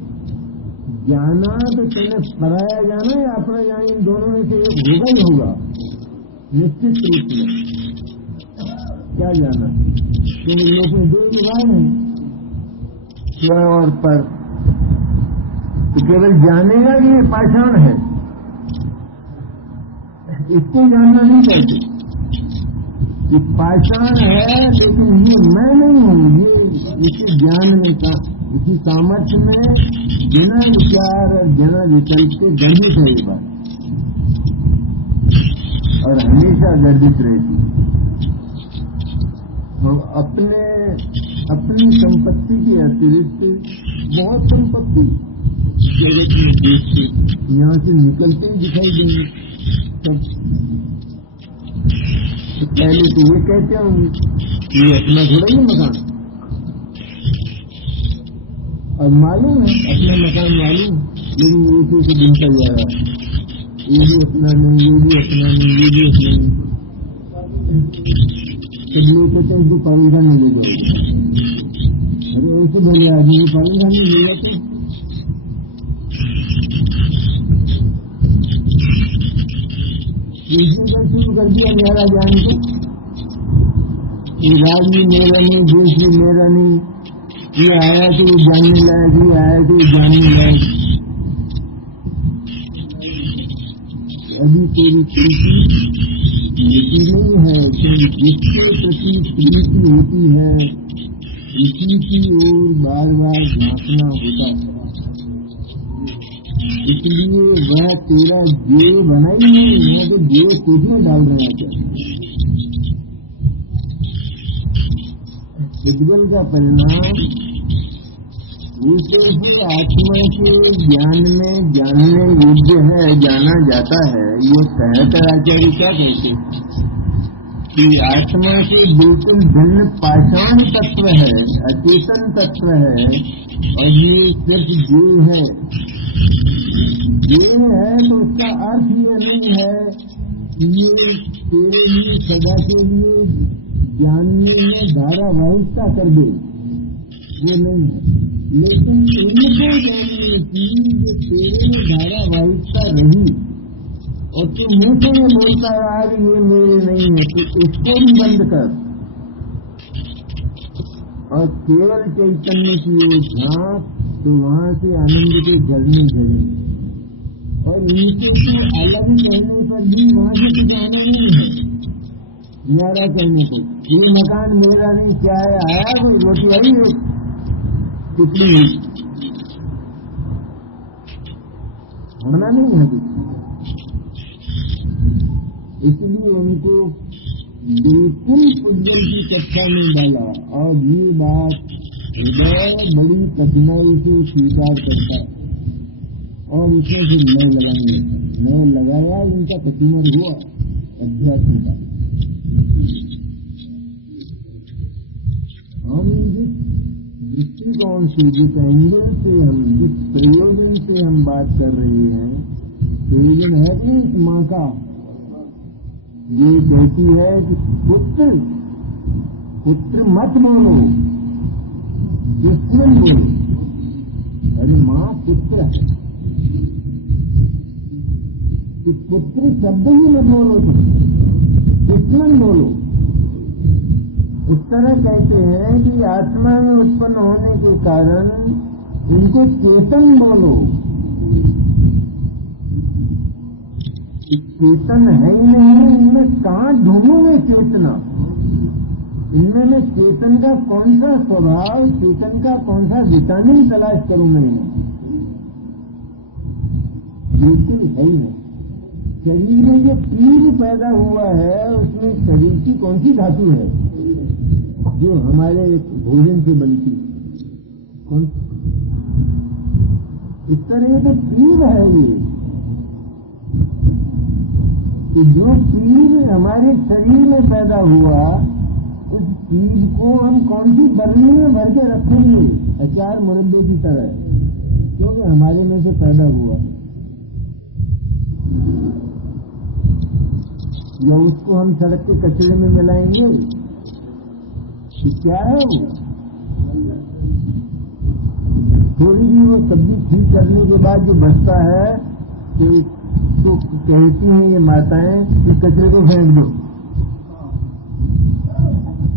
जाना तो पहले पराया जाना या अपना जाना, इन दोनों में से एक होगा ही होगा निश्चित रूप में। क्या जाना, क्योंकि लोग में दो विभाग हैं, स्व और पर। तो केवल जानेगा कि ये पाषाण है, इसको जानना नहीं कहते कि पाषाण है, लेकिन ये मैं नहीं हूं। ये इसी ज्ञान में इसी सामर्थ्य में बिना विचार और बिना विकल्प के गर्दित है ये बात, और हमेशा गर्दित रहती। हम अपनी संपत्ति के अतिरिक्त बहुत संपत्ति जगत में देखते, यहाँ से निकलते ही दिखाई देंगे सब। तो पहले तो ये कहते होंगे ये अपना थोड़ा ही मकान, और मालूम है अपना मकान मालूम, लेकिन ये से गिनता जा रहा है, ये भी अपना नहीं, ये भी अपना नहीं, ये भी अपना नहीं। तो लोग कहते हैं इसको पानी खाने ले जाओगे, अरे ऐसे बोले आदमी को पानी खाने ले जाते। इसने कल शुरू कर दिया मेरा ज्ञान को, ये राज भी मेरा नहीं, देश भी मेरा नहीं, ये आया तो ये जानने लायक, ये आया तो ये जानने लायक। अभी तेरी प्रीति नहीं है कि जिसके प्रति प्रीति होती है इसी की ओर बार बार झांकना होता है। इसलिए वह तेरा जे बनाई नहीं, मैं तो जे तुझे डाल रहा था। युगल का परिणाम जिसे भी आत्मा के ज्ञान में जानने योग्य है, जाना जाता है। ये कहकर आचार्य क्या कहते कि आत्मा से बिल्कुल भिन्न पाषाण तत्व है, अचेतन तत्व है, और ये सिर्फ जीव है। जीव है तो उसका अर्थ ये नहीं है कि ये तेरे लिए सदा के लिए जानने में धारावाहिकता कर दे, वो नहीं है। लेकिन इनको जानने की जो तेरे में धारावाहिकता रही और तू मुंह से ये बोलता रहा कि ये मेरे नहीं है, तो इसको भी बंद कर और केवल चैतन्य की ओर झांक, तो वहां से आनंद के झरने झरे। और इनसे तो अलग कहने पर भी वहां से कुछ आना नहीं है। मेरा कहने को ये मकान मेरा नहीं, क्या है आया कोई रोटी आई है कितनी होना नहीं है कुछ। इसलिए उनको बिल्कुल पुद्गल की कक्षा में डाला, और ये बात हृदय बड़ी कठिनाई से स्वीकार करता है, और उसमें फिर मैं लगाएंगे, मैं लगाया, इनका कठिनाई हुआ अध्यात्म का। हम जिस दृष्टिकोण से, जिस एंगल से हम, जिस प्रयोजन से हम बात कर रहे हैं, प्रयोजन है कि इस माँ का ये कहती है कि पुत्र मत बोलो, दुश्मन बोलो। अरे माँ पुत्र है, कि पुत्र शब्द ही मत बोलो, दुश्मन बोलो। इस तरह कहते हैं कि आत्मा में उत्पन्न होने के कारण इनको चेतन बोलो। चेतन है ही नहीं, इनमें कहाँ ढूंढूंगे चेतना? इनमें मैं चेतन का कौन सा स्वभाव, चेतन का कौन सा विटामिन तलाश करूंगा? बिल्कुल है ही नहीं। शरीर में जो पीर पैदा हुआ है उसमें शरीर की कौन सी धातु है जो हमारे भोजन से बनती? कौन? इस तरह तो पीर है ये, कि जो पीर हमारे शरीर में पैदा हुआ उस पीर को हम कौन सी बरनी में भर के रखेंगे अचार मुरब्बे की तरह, क्योंकि हमारे में से पैदा हुआ। या उसको हम सड़क के कचरे में मिलाएंगे कि क्या है वो? थोड़ी भी वो सब्जी ठीक करने के बाद जो बचता है तो कहती हैं ये माताएं कि कचरे को फेंक दो।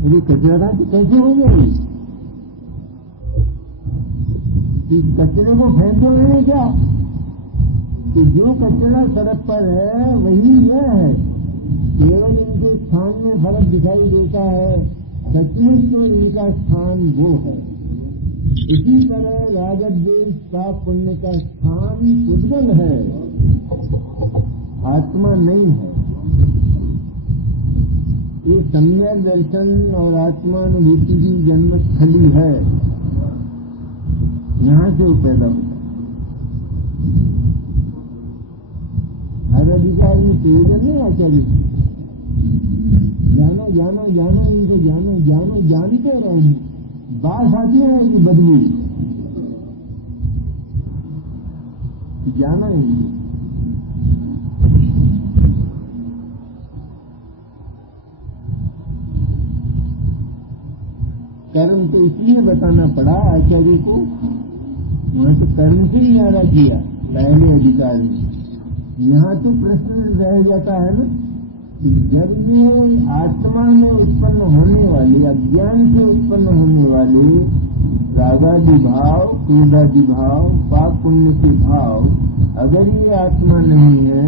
ये कचरा था तो कैसे हो गई? इस कचरे को फेंको नहीं क्या? कि जो कचरा सड़क पर है वही यह है, केवल इनके स्थान में फर्क दिखाई देता है, सचमुच तो इनका स्थान वो है। इसी तरह राजद देश पाप पुण्य का स्थान उज्ज्वल है, आत्मा नहीं है। ये सम्यक दर्शन और आत्मानुभूति की जन्मस्थली है, यहाँ से वो पैदा होता है। हर अधिकार में प्रयोजन नहीं आचार्य, जानो जानो जानो इनको जानो जानो जानते रहो, बात आती है कि बदलू जाना इनको। कर्म तो इसलिए बताना पड़ा आचार्य को, वहां तो कर्म से ही नारा किया पहले अधिकार में। यहाँ तो प्रश्न रह जाता है ना, जब ये आत्मा में उत्पन्न होने वाले, अज्ञान से उत्पन्न होने वाले रागादि भाव, क्रोधादि भाव, पाप पुण्य के भाव, अगर ये आत्मा नहीं है,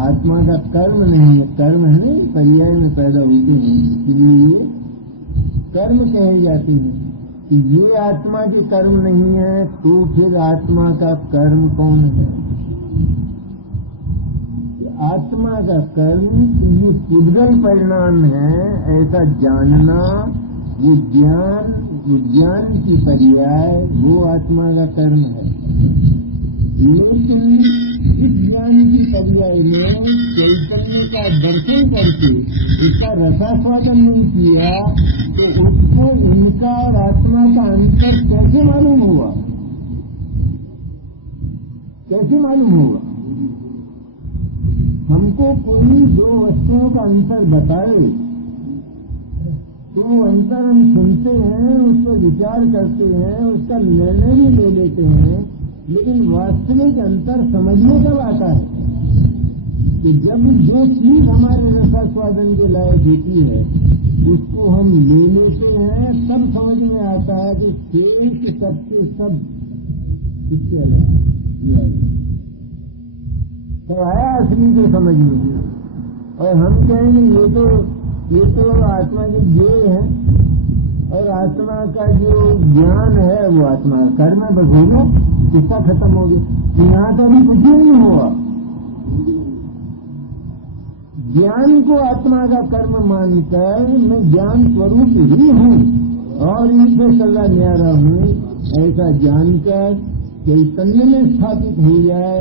आत्मा का कर्म नहीं है, कर्म है नहीं पर्याय में पैदा होते हैं, इसलिए ये कर्म कहे जाते हैं। कि ये आत्मा के कर्म नहीं है तो फिर आत्मा का कर्म कौन है? आत्मा का कर्म ये पुद्गल परिणाम है, ऐसा जानना, विज्ञान की पर्याय वो आत्मा का कर्म है। लेकिन इस ज्ञान की पर्याय में चैतन्य का दर्शन करके इसका रसास्वादन नहीं किया तो उसको इनका और आत्मा का अंतर कैसे मालूम हुआ? कैसे मालूम होगा? हमको कोई दो वस्तुओं का अंतर बताए तो वो अंतर हम सुनते हैं, उस पर विचार करते हैं, उसका निर्णय भी ले लेते हैं, लेकिन वास्तविक अंतर समझने कब आता है? कि जब जो चीज हमारे रसास्वादन के लायक होती है उसको हम ले लेते हैं, तब समझ में आता है कि शेष सबके सब इसके अलग तो आया असली को समझ में। और हम कहेंगे ये तो आत्मा के ज्ञेय है और आत्मा का जो ज्ञान है वो आत्मा का कर्म है, बस हो गया, किस्सा खत्म हो गया। यहाँ तो अभी कुछ ही नहीं हुआ। ज्ञान को आत्मा का कर्म मानकर मैं ज्ञान स्वरूप ही हूँ और इनसे सदा न्यारा हूँ, ऐसा जानकर चैतन्य में स्थापित हो जाए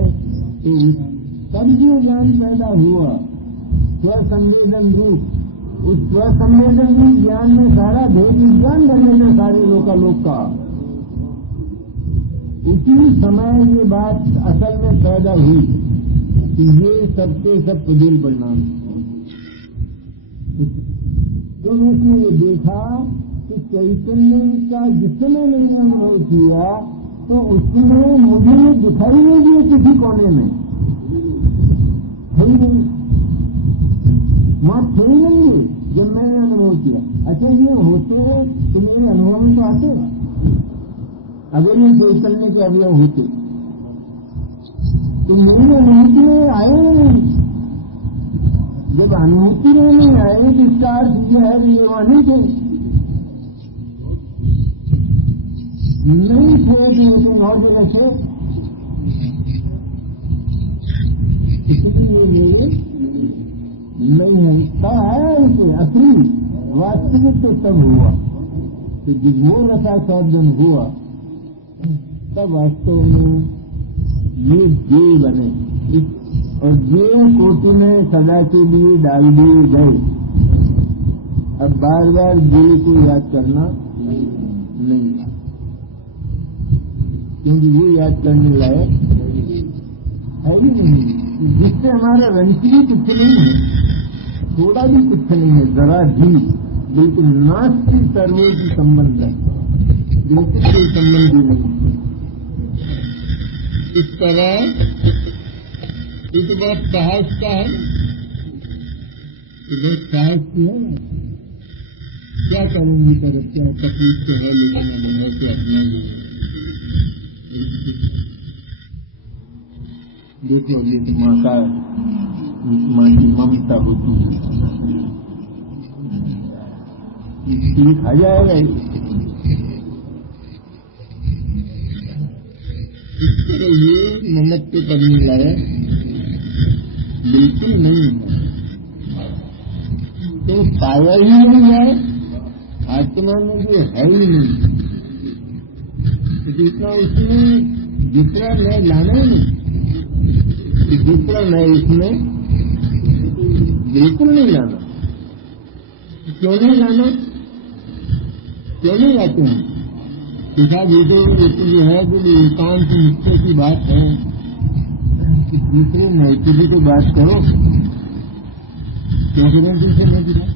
तो तब जो ज्ञान पैदा हुआ स्वसंवेदन रूप, उस स्वसंवेदन रूप ज्ञान में सारा भेद विज्ञान करने में सारे लोकालोक का, उसी समय ये बात असल में पैदा हुई कि ये सबके सब पुदिल परिणाम। तो उसने ये देखा कि चैतन्य का जिसने मैंने अनुभव किया तो उसमें मुझे दिखाई नहीं दिए किसी कोने में, वहां थे नहीं जब मैंने अनुभव किया। अच्छा ये होते तो मेरे अनुभव में तो आते, अगर ये चैतन्य के अवयव होते तो मेरी अनुभूति में आए नहीं। जब अनुभूति में नहीं आए तो इसका अर्थ यह है कि ये वहां नहीं थे, नहीं थे तो कहीं और जगह से। ये मेरे नहीं है, कहा है उसे असली वास्तविक तो तब हुआ, तो जब वो रसास्वादन हुआ तब वास्तव में ये देह बने, और देह कोटि में सदा के लिए डाल दिए गए। अब बार बार देह को याद करना नहीं, क्योंकि वो याद करने लायक है ही नहीं, जिससे हमारा रंच भी कुछ नहीं है, थोड़ा भी कुछ नहीं है, जरा भी, बिल्कुल नास्ति सर्वो की संबंध है, बिल्कुल कोई संबंध ही नहीं। इस तरह एक बात साहस का है, बहुत साहस की है ना, क्या करेंगी तरफ क्या तकलीफ तो है, लेकिन अनुभव से अपना देखो, ये माँ की ममता होती है, इसलिए खा जाएगा। इस तरह ये ममत्व करने लायक बिल्कुल नहीं है, तो पाया ही नहीं है आत्मा में, जो है ही नहीं, तो जितना उसमें दूसरा नया लाना ही नहीं, दूसरा नया इसमें बिल्कुल नहीं लाना। क्यों नहीं लाना, क्यों नहीं लाते हैं? पिता बेटे जो है जो एकांत निश्चय की बात है, दूसरे नए की भी तो बात करो, क्यों करें दूसरे नए की बात?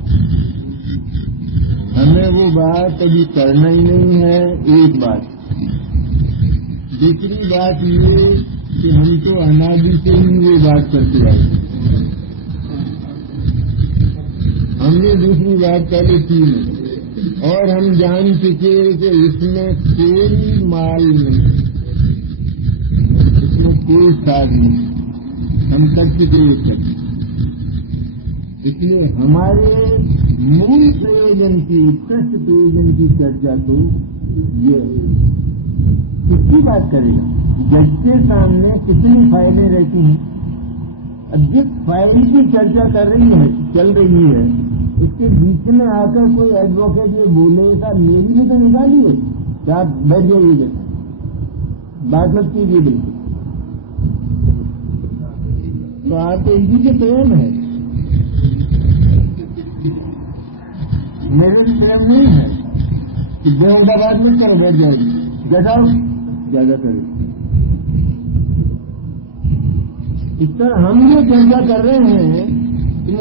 हमें वो बात अभी करना ही नहीं है, एक बात। दूसरी बात ये कि हम तो अनादि से ही वो बात करते आए, हमने दूसरी बात पहले की नहीं, और हम जान चुके कि इसमें कोई माल नहीं, इसमें कोई सार नहीं, हम कर चुके हैं। इसलिए हमारे मूल प्रयोजन की, उत्कृष्ट प्रयोजन की चर्चा तो ये किसकी बात करेगा? जज के सामने कितनी फाइलें रहती हैं, अब जिस फाइल की चर्चा कर रही है, चल रही है, उसके बीच में आकर कोई एडवोकेट ये बोलेगा, मेरी भी तो निकालिए, क्या आप बैठ जाइएगा, बात मत कीजिए बिल्कुल, तो आप इसी के प्रेम है, मेरे प्रेम नहीं है कि बेहूदा बात मत करो, बैठ जाएगी, जजाओ ज्यादा करें। इस तरह हम जो चर्चा कर रहे हैं,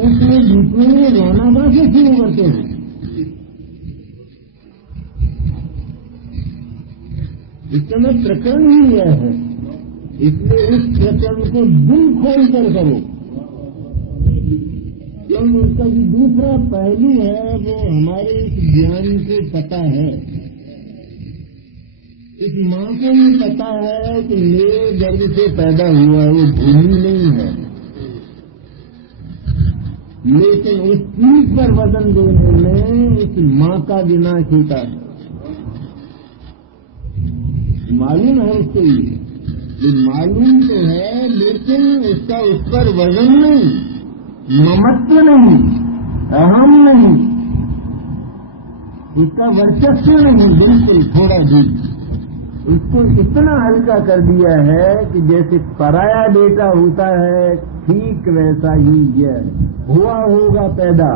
उसमें बीच में रोना कहां से शुरू करते हैं? इस समय प्रकरण ही यह है, इसलिए उस प्रकरण को दिल खोल कर करो, क्योंकि उसका जो दूसरा पहलू है वो हमारे इस ज्ञान को पता है, इस माँ को भी पता है कि मेरे गर्भ से पैदा हुआ है, वो भूमि नहीं है, लेकिन उस चीज पर वजन देने में इस माँ का विनाश होता है, मालूम है उसको, ये मालूम तो है, लेकिन उसका उस पर वजन नहीं, ममत्व नहीं, अहम नहीं, उसका वर्चस्व नहीं, बिल्कुल थोड़ा भी, उसको इतना हल्का कर दिया है कि जैसे पराया बेटा होता है, ठीक वैसा ही यह हुआ होगा पैदा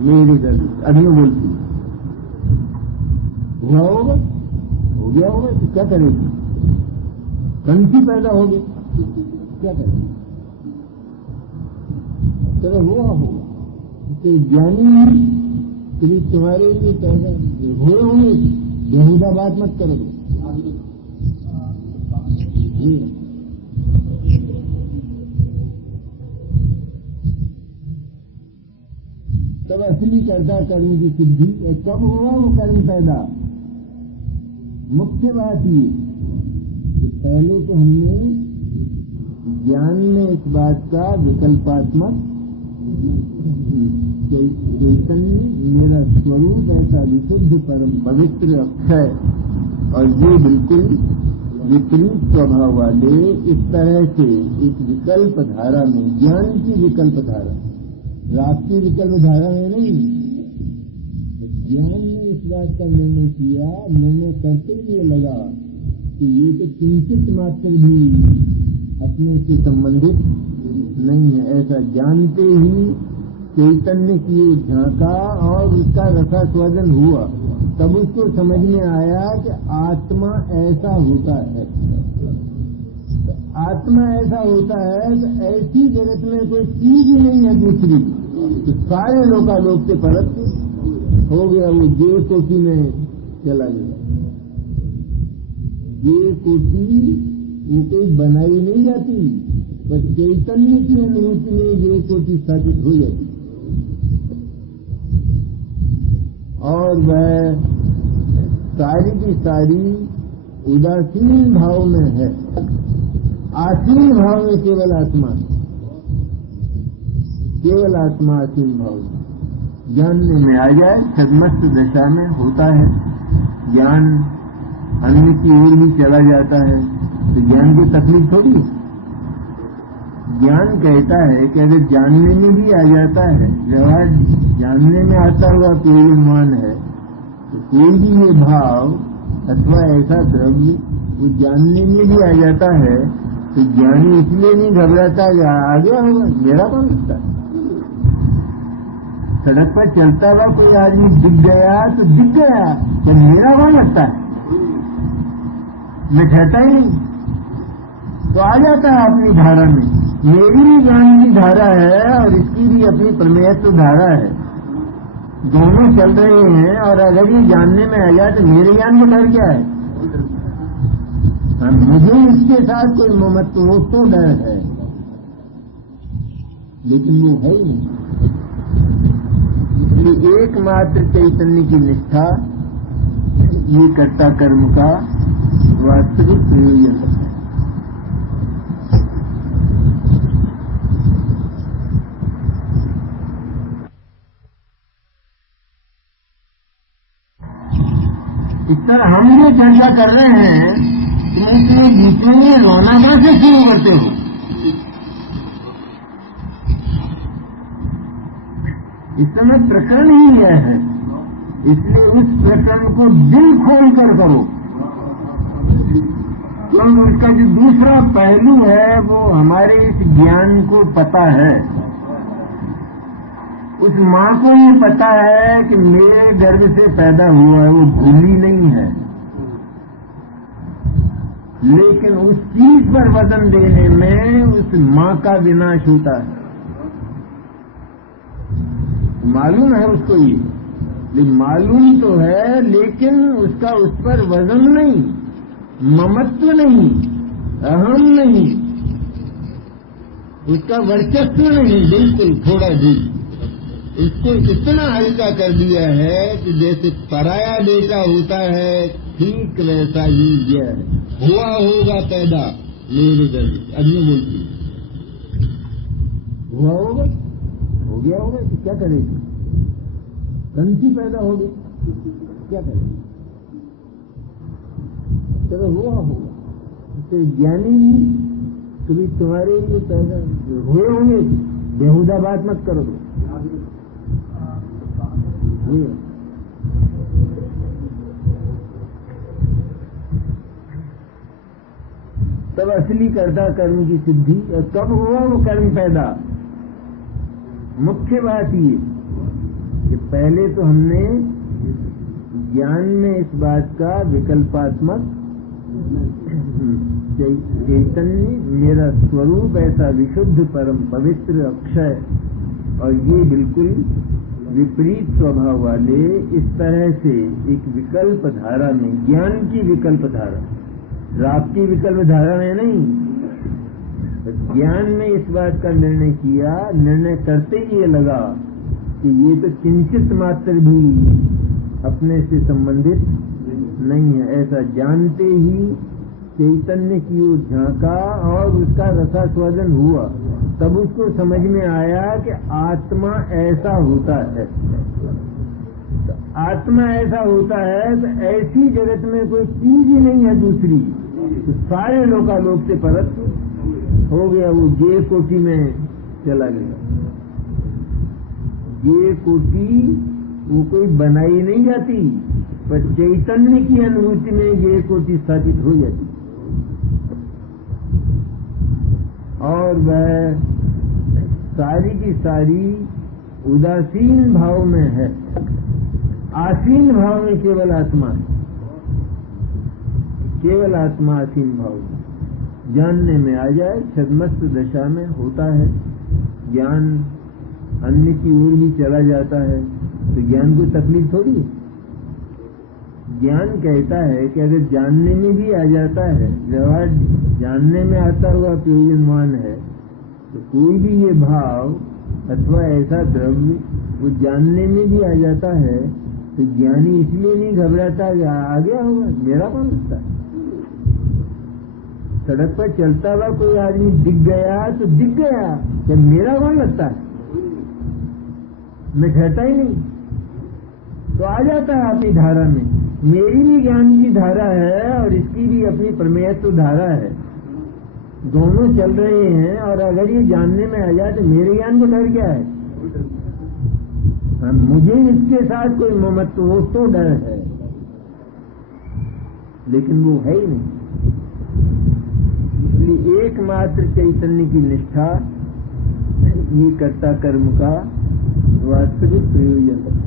मेरे घर, अभी बोलती हुआ होगा, हो गया होगा, तो क्या करेगी, कंसी पैदा हो गई, क्या करेगी, चलो हुआ होगा, तो ज्ञानी नहीं, तुम्हारे लिए पैदा हुए होंगे, बेहुदा बात मत करो, तब असली कर्ता कर्म की सिद्धि, कब हुआ वो कर्म पैदा? मुख्य बात ये कि पहले तो हमने ज्ञान में इस बात का विकल्पात्मक चैतन्य मेरा स्वरूप ऐसा विशुद्ध परम पवित्र अक्षय, और ये बिल्कुल विपरीत स्वभाव वाले इस तरह से एक विकल्प धारा में, ज्ञान की विकल्प धारा, रात की विकल्प धारा में नहीं, ज्ञान ने इस बात का निर्णय किया, निर्णय करते हुए लगा कि ये तो किंचित मात्र भी अपने से संबंधित नहीं है। ऐसा जानते ही चैतन्य की ओर झांका और उसका रसास्वादन हुआ। तब उसको समझ में आया कि आत्मा ऐसा होता है। आत्मा ऐसा होता है तो ऐसी जगत में कोई चीज ही नहीं है दूसरी। तो सारे लोकालोक से परत हो गया, वो देव कोटि में चला गया। देव कोटि वो कोई बनाई नहीं जाती, बस चैतन्य की अनुभूति में देव कोटि स्थापित हो जाती और वह सारी की सारी उदासीन भाव में है। आसीन भाव में केवल आत्मा, केवल आत्मा आसीन भाव में जानने में आ जाए। सदमस्त दशा में होता है, ज्ञान अन्य की ओर भी चला जाता है तो ज्ञान की तकलीफ थोड़ी। ज्ञान कहता है कि अगर जानने में भी आ जाता है, व्यवहार जानने में आता हुआ पेयमान है, तो कोई भी ये भाव अथवा ऐसा द्रव्य वो जानने में भी आ जाता है तो ज्ञानी इसलिए नहीं घबराता कि आ गया होगा, मेरा कौन लगता है। सड़क पर चलता हुआ कोई आदमी दिख गया तो दिख गया, तो मेरा कौन लगता है, मैं कहता ही नहीं, तो आ जाता है अपनी धारा में। मेरी भी ज्ञान की धारा है और इसकी भी अपनी प्रमेयत्व धारा है, दोनों चल रहे हैं। और अगर ये जानने में आ जाए तो मेरे ज्ञान का डर क्या है? मुझे इसके साथ कोई ममत्व हो तो डर है, लेकिन वो है ही नहीं। इसलिए एकमात्र चैतन्य की निष्ठा ये कर्ता कर्म का वास्तविक प्रयोजन है। इस तरह हम जो चर्चा कर रहे हैं इसमें बीच में रोना कैसे शुरू करते हो? इस समय प्रकरण ही यह है, इसलिए उस प्रकरण को दिल खोल कर करो। क्योंकि उसका जो दूसरा पहलू है वो हमारे इस ज्ञान को पता है। उस माँ को ये पता है कि मेरे गर्भ से पैदा हुआ है, वो भूली नहीं है, लेकिन उस चीज पर वजन देने में उस माँ का विनाश होता है। मालूम है उसको ये मालूम तो है, लेकिन उसका उस पर वजन नहीं, ममत्व नहीं, अहम नहीं, उसका वर्चस्व नहीं, बिल्कुल थोड़ा भी। इसको इतना हल्का कर दिया है कि जैसे पराया बेटा होता है, ठीक वैसा ही यह हुआ होगा पैदा मेरे गर्भ। अभी बोलती हुआ होगा, हो गया होगा कि क्या करेगी? कंसी पैदा होगी, क्या करेगी? चलो हुआ होगा। तो ज्ञानी भी कभी तुम्हारे लिए पैदा हुए होंगे, बेहुदा बात मत करो। तब असली कर्ता कर्म की सिद्धि। और कब हुआ वो कर्म पैदा? मुख्य बात ये कि पहले तो हमने ज्ञान में इस बात का विकल्पात्मक चैतन्य मेरा स्वरूप ऐसा विशुद्ध परम पवित्र अक्षय, और ये बिल्कुल विपरीत स्वभाव वाले इस तरह से एक विकल्प धारा में, ज्ञान की विकल्प धारा, रात की विकल्प धारा में नहीं, ज्ञान में इस बात का निर्णय किया, निर्णय करते ही ये लगा कि ये तो किंचित मात्र भी अपने से संबंधित नहीं है। ऐसा जानते ही चैतन्य की ओर झांका और उसका रसास्वादन हुआ। तब उसको समझ में आया कि आत्मा ऐसा होता है। तो आत्मा ऐसा होता है तो ऐसी जगत में कोई चीज ही नहीं है दूसरी। तो सारे लोकालोक से परत हो गया, वो जे कोटि में चला गया। ये कोटि वो कोई बनाई नहीं जाती, पर चैतन्य की अनुभूति में ये कोटि स्थापित हो जाती और वह सारी की सारी उदासीन भाव में है। आसीन भाव में केवल आत्मा है, केवल आत्मा आसीन भाव में जानने में आ जाए, छद्मस्त दशा में होता है। ज्ञान अन्य की ओर भी चला जाता है तो ज्ञान को तकलीफ थोड़ी है। ज्ञान कहता है कि अगर जानने में भी आ जाता है, व्यवहार जानने में आता हुआ प्रयोजनवान है, तो कोई भी ये भाव अथवा ऐसा द्रव्य वो जानने में भी आ जाता है, तो ज्ञानी इसलिए नहीं घबराता कि आ गया होगा, मेरा कौन लगता है। सड़क पर चलता हुआ कोई आदमी दिख गया तो दिख गया, क्या मेरा कौन लगता है, मैं कहता ही नहीं, तो आ जाता है अपनी धारा में। मेरी भी ज्ञान की धारा है और इसकी भी अपनी प्रमेयत्व धारा है, दोनों चल रहे हैं। और अगर ये जानने में आ जाए तो मेरे ज्ञान को डर क्या है, मुझे इसके साथ कोई ममत्व हो तो डर है, लेकिन वो है ही नहीं। इसलिए एकमात्र चैतन्य की निष्ठा ये कर्ता कर्म का वास्तविक प्रयोजन है।